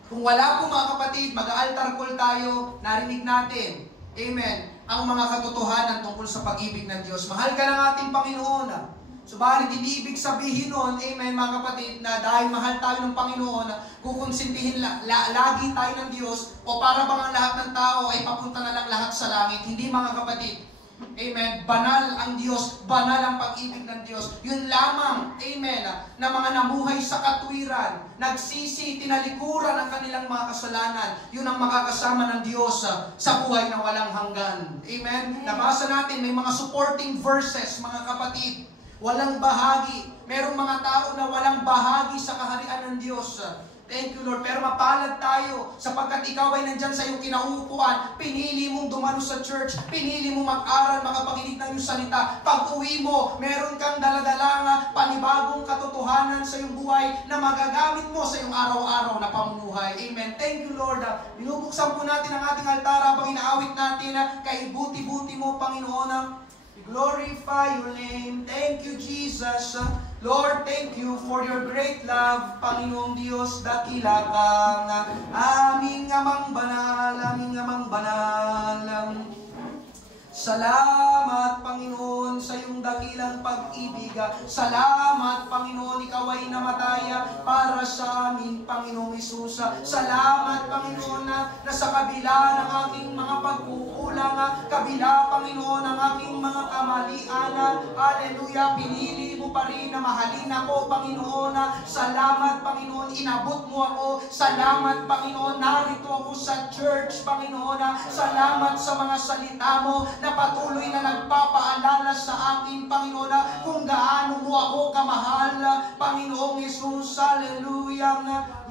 Kung wala po mga kapatid, mag-altar call tayo, narinig natin. Amen. Ang mga katotohanan tungkol sa pag-ibig ng Diyos. Mahal ka ng ating Panginoon. Subalit, hindi ibig sabihin nun, amen mga kapatid, na dahil mahal tayo ng Panginoon, kukonsintihin lagi tayo ng Diyos, o para bang ang lahat ng tao ay papunta na lang lahat sa langit. Hindi mga kapatid. Amen. Banal ang Diyos, banal ang pag-ibig ng Diyos. Yun lamang, amen, na mga namuhay sa katwiran, nagsisi, tinalikuran ang kanilang mga kasalanan. Yun ang makakasama ng Diyos sa buhay na walang hanggan. Amen. Nabasa natin, may mga supporting verses, mga kapatid. Walang bahagi. Merong mga tao na walang bahagi sa kaharian ng Diyos. Thank you, Lord. Pero mapalad tayo sapagkat ikaw ay nandyan sa iyong kinauupuan. Pinili mong dumalo sa church. Pinili mong mag-aral, makapakinig ng iyong salita. Pag uwi mo, meron kang daladalang panibagong katotohanan sa iyong buhay na magagamit mo sa iyong araw-araw na pamumuhay. Amen. Thank you, Lord. Binubuksan po natin ang ating altar habang inaawit natin. Kaibuti-buti mo, Panginoon. Glorify your name. Thank you, Jesus. Lord, thank you for your great love. Panginoong Diyos, dakila kang aming amang banal, aming amang banal. Salamat, Panginoon, sa iyong dakilang pag-ibig. Salamat, Panginoon, ikaw ay namatay para sa amin, Panginoong Isus. Salamat, Panginoon, na sa kabila ng aking mga pagkukulang, kabila, Panginoon, ng aking mga kamalian, hallelujah, pinili mo pa rin na mahalin ako, Panginoon. Salamat, Panginoon, inabot mo ako. Salamat, Panginoon, narito ako sa church, Panginoon. Salamat sa mga salita mo na patuloy na nagpapaalala sa akin, Panginoon, kung gaano mo ako kamahal, Panginoong Isus. Hallelujah.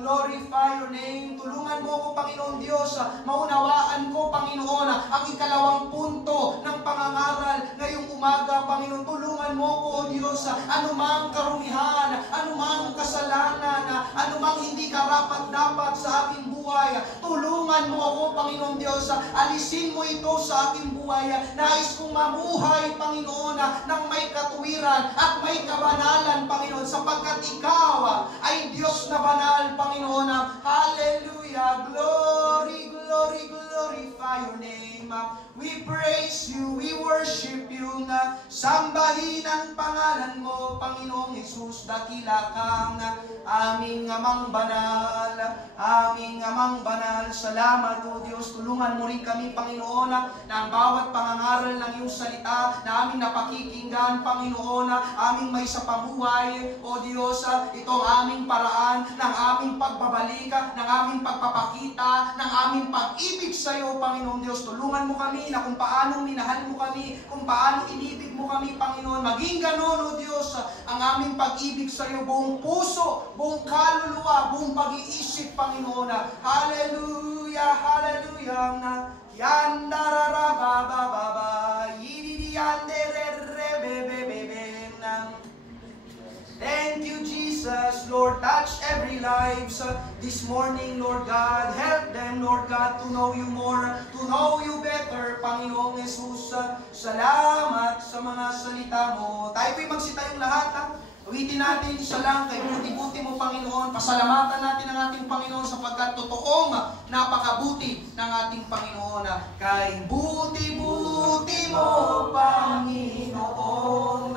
Glorify your name. Tulungan mo ako, Panginoon Diyos. Maunawaan ko, Panginoon, ang ikalawang punto ng pangangaral ngayong umaga, Panginoon. Tulungan mo ako, O Diyos. Anumang karumihan, anumang kasalanan, anumang hindi karapat-dapat sa aking buhay, tulungan mo ako, Panginoon Diyos. Alisin mo ito sa aking buhay. Nais kong mamuhay, Panginoon, ng may katuwiran at may kabanalan, Panginoon, sapagkat ikaw ay Diyos na banal, Panginoon. Hallelujah. Glory, glory, glorify your name. We praise you, we worship you. Sambahin ang pangalan mo, Panginoong Isus. Dakila kang aming amang banal, aming amang banal. Salamat, O Diyos. Tulungan mo rin kami, Panginoon, na ang bawat pangangaral ng iyong salita na aming napakikinggan, Panginoon, aming may sa pamuhay, O Diyos, ito ang aming paraan ng aming pagbabalik, ng aming pagpapakita, ng aming pag-ibig sa iyo, Panginoon Diyos. Tulungan mo kami na kung paano minahal mo kami, kung paano inibig mo kami, Panginoon. Maging ganon, O Diyos, ang aming pag-ibig sa iyo, buong puso, buong kaluluwa, buong pag-iisip, Panginoon. Hallelujah, hallelujah. Yan dararabababa, yidiyandererebebebebe. Thank you, Jesus. Lord, touch every lives this morning, Lord God. Help them, Lord God, to know you more, to know you better, Panginoong Jesus. Salamat sa mga salita mo. Tayo po'y magsitayong lahat, Uwitin natin isa lang, kay buti-buti mo, Panginoon. Pasalamatan natin ang ating Panginoon sapagkat totoong napakabuti ng ating Panginoon. Kay buti-buti mo, Panginoon,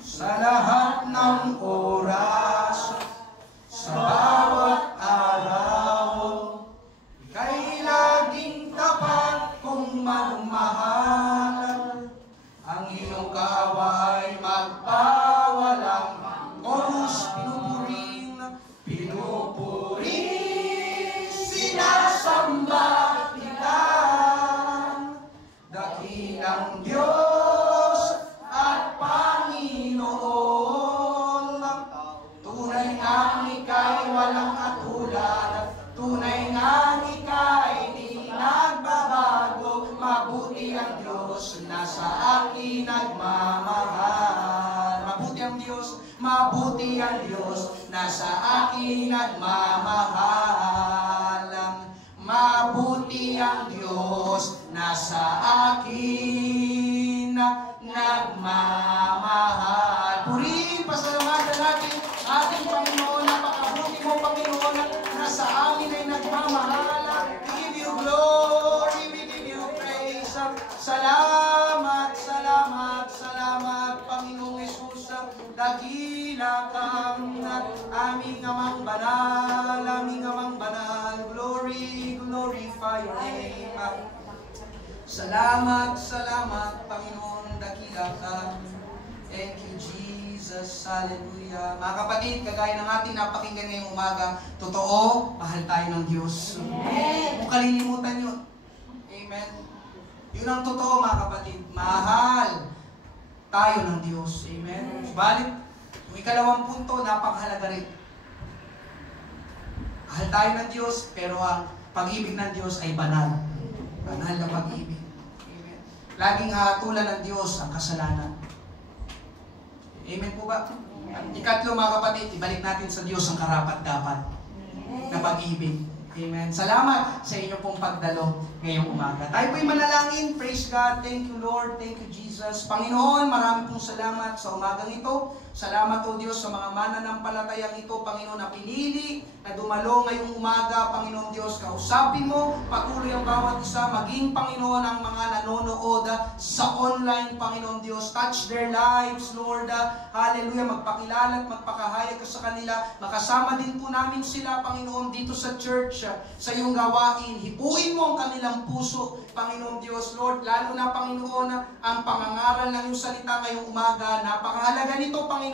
sa lahat ng oras, sa bawat araw, kay laging tapat kong magmahal. Ang iyong kawa ay magpawala pinupuring, sinasamba kita. Dakilang Diyos at Panginoon, tunay ngang ika'y walang katulad, tunay ngang ika'y di nagbabago. Mabuti ang Diyos na sa akin nagmamahal. Mabuti ang Diyos, mabuti ang Diyos na sa akin nagmamahal. Mabuti ang Diyos na sa akin nagmamahal. Purihin, pasalamatan natin ating Panginoon. Napakabuti mo, Panginoon, na sa amin ay nagmamahal. We give you glory, we give you praise. Salamat, salamat, salamat, Panginoong Jesus. Dakila kang aming amang banal, aming amang banal. Glory, glorify your name. Salamat, salamat, Panginoon, dakila ka. Thank you, Jesus. Hallelujah. Mga kapatid, kagaya ng ating napakinggan ngayong umaga, totoo, mahal tayo ng Diyos. Kung kalilimutan yun. Amen. Yun ang totoo, mga kapatid. Mahal tayo ng Diyos. Amen. Subalit, yung ikalawang punto, napakahalaga rin. Mahal tayo ng Diyos, pero ang pag-ibig ng Diyos ay banal. Banal na pag-ibig. Amen. Laging hahatulan ng Diyos ang kasalanan. Amen po ba? At ikatlo, mga kapatid, ibalik natin sa Diyos ang karapat-dapat na pag-ibig. Amen. Salamat sa inyong pong pagdalo ngayong umaga. Tayo po'y manalangin. Praise God. Thank you, Lord. Thank you, Jesus. Panginoon, marami pong salamat sa umagang ito. Salamat o Diyos sa mga mananampalatayang ito, Panginoon, na pinili, na dumalo ngayong umaga, Panginoon Diyos. Kausapin mo, patuloy ang bawat isa, maging, Panginoon, ang mga nanonood sa online, Panginoon Diyos. Touch their lives, Lord. Hallelujah. Magpakilala at magpakahayag ka sa kanila. Makasama din po namin sila, Panginoon, dito sa church, sa iyong gawain. Hipuin mo ang kanilang puso, Panginoon Diyos, Lord. Lalo na, Panginoon, ang pangangaral ng iyong salita ngayong umaga. Napakahalaga nito, Panginoon,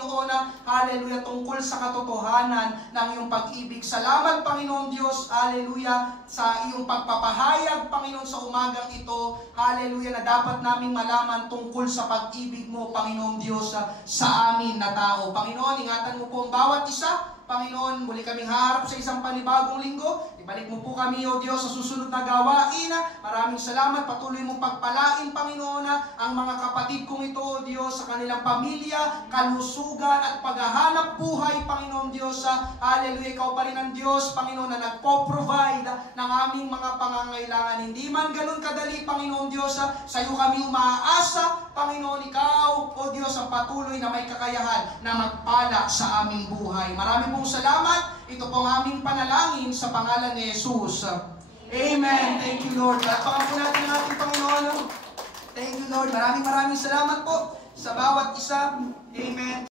hallelujah, tungkol sa katotohanan ng iyong pag-ibig. Salamat, Panginoon Diyos, hallelujah, sa iyong pagpapahayag, Panginoon, sa umagang ito, hallelujah, na dapat naming malaman tungkol sa pag-ibig mo, Panginoon Diyos, sa amin na tao. Panginoon, ingatan mo po ang bawat isa. Panginoon, muli kaming haharap sa isang panibagong linggo. Ibalik mo po kami, O Diyos, sa susunod na gawain. Maraming salamat. Patuloy mong pagpalain, Panginoon, ang mga kapatid kong ito, O Diyos, sa kanilang pamilya, kalusugan at paghahanap buhay, Panginoon Diyos. Hallelujah, ikaw pa rin ang Diyos, Panginoon, na nagpo-provide ng aming mga pangangailangan. Hindi man ganun kadali, Panginoon Diyos, sa iyo kami umaasa, Panginoon, ikaw, O Diyos, ang patuloy na may kakayahan na magpala sa aming buhay. Maraming pong salamat. Ito pong aming panalangin sa pangalan ni Jesus. Amen. Thank you, Lord. Palakpakan po natin ang ating Panginoon. Thank you, Lord. Maraming salamat po sa bawat isa. Amen.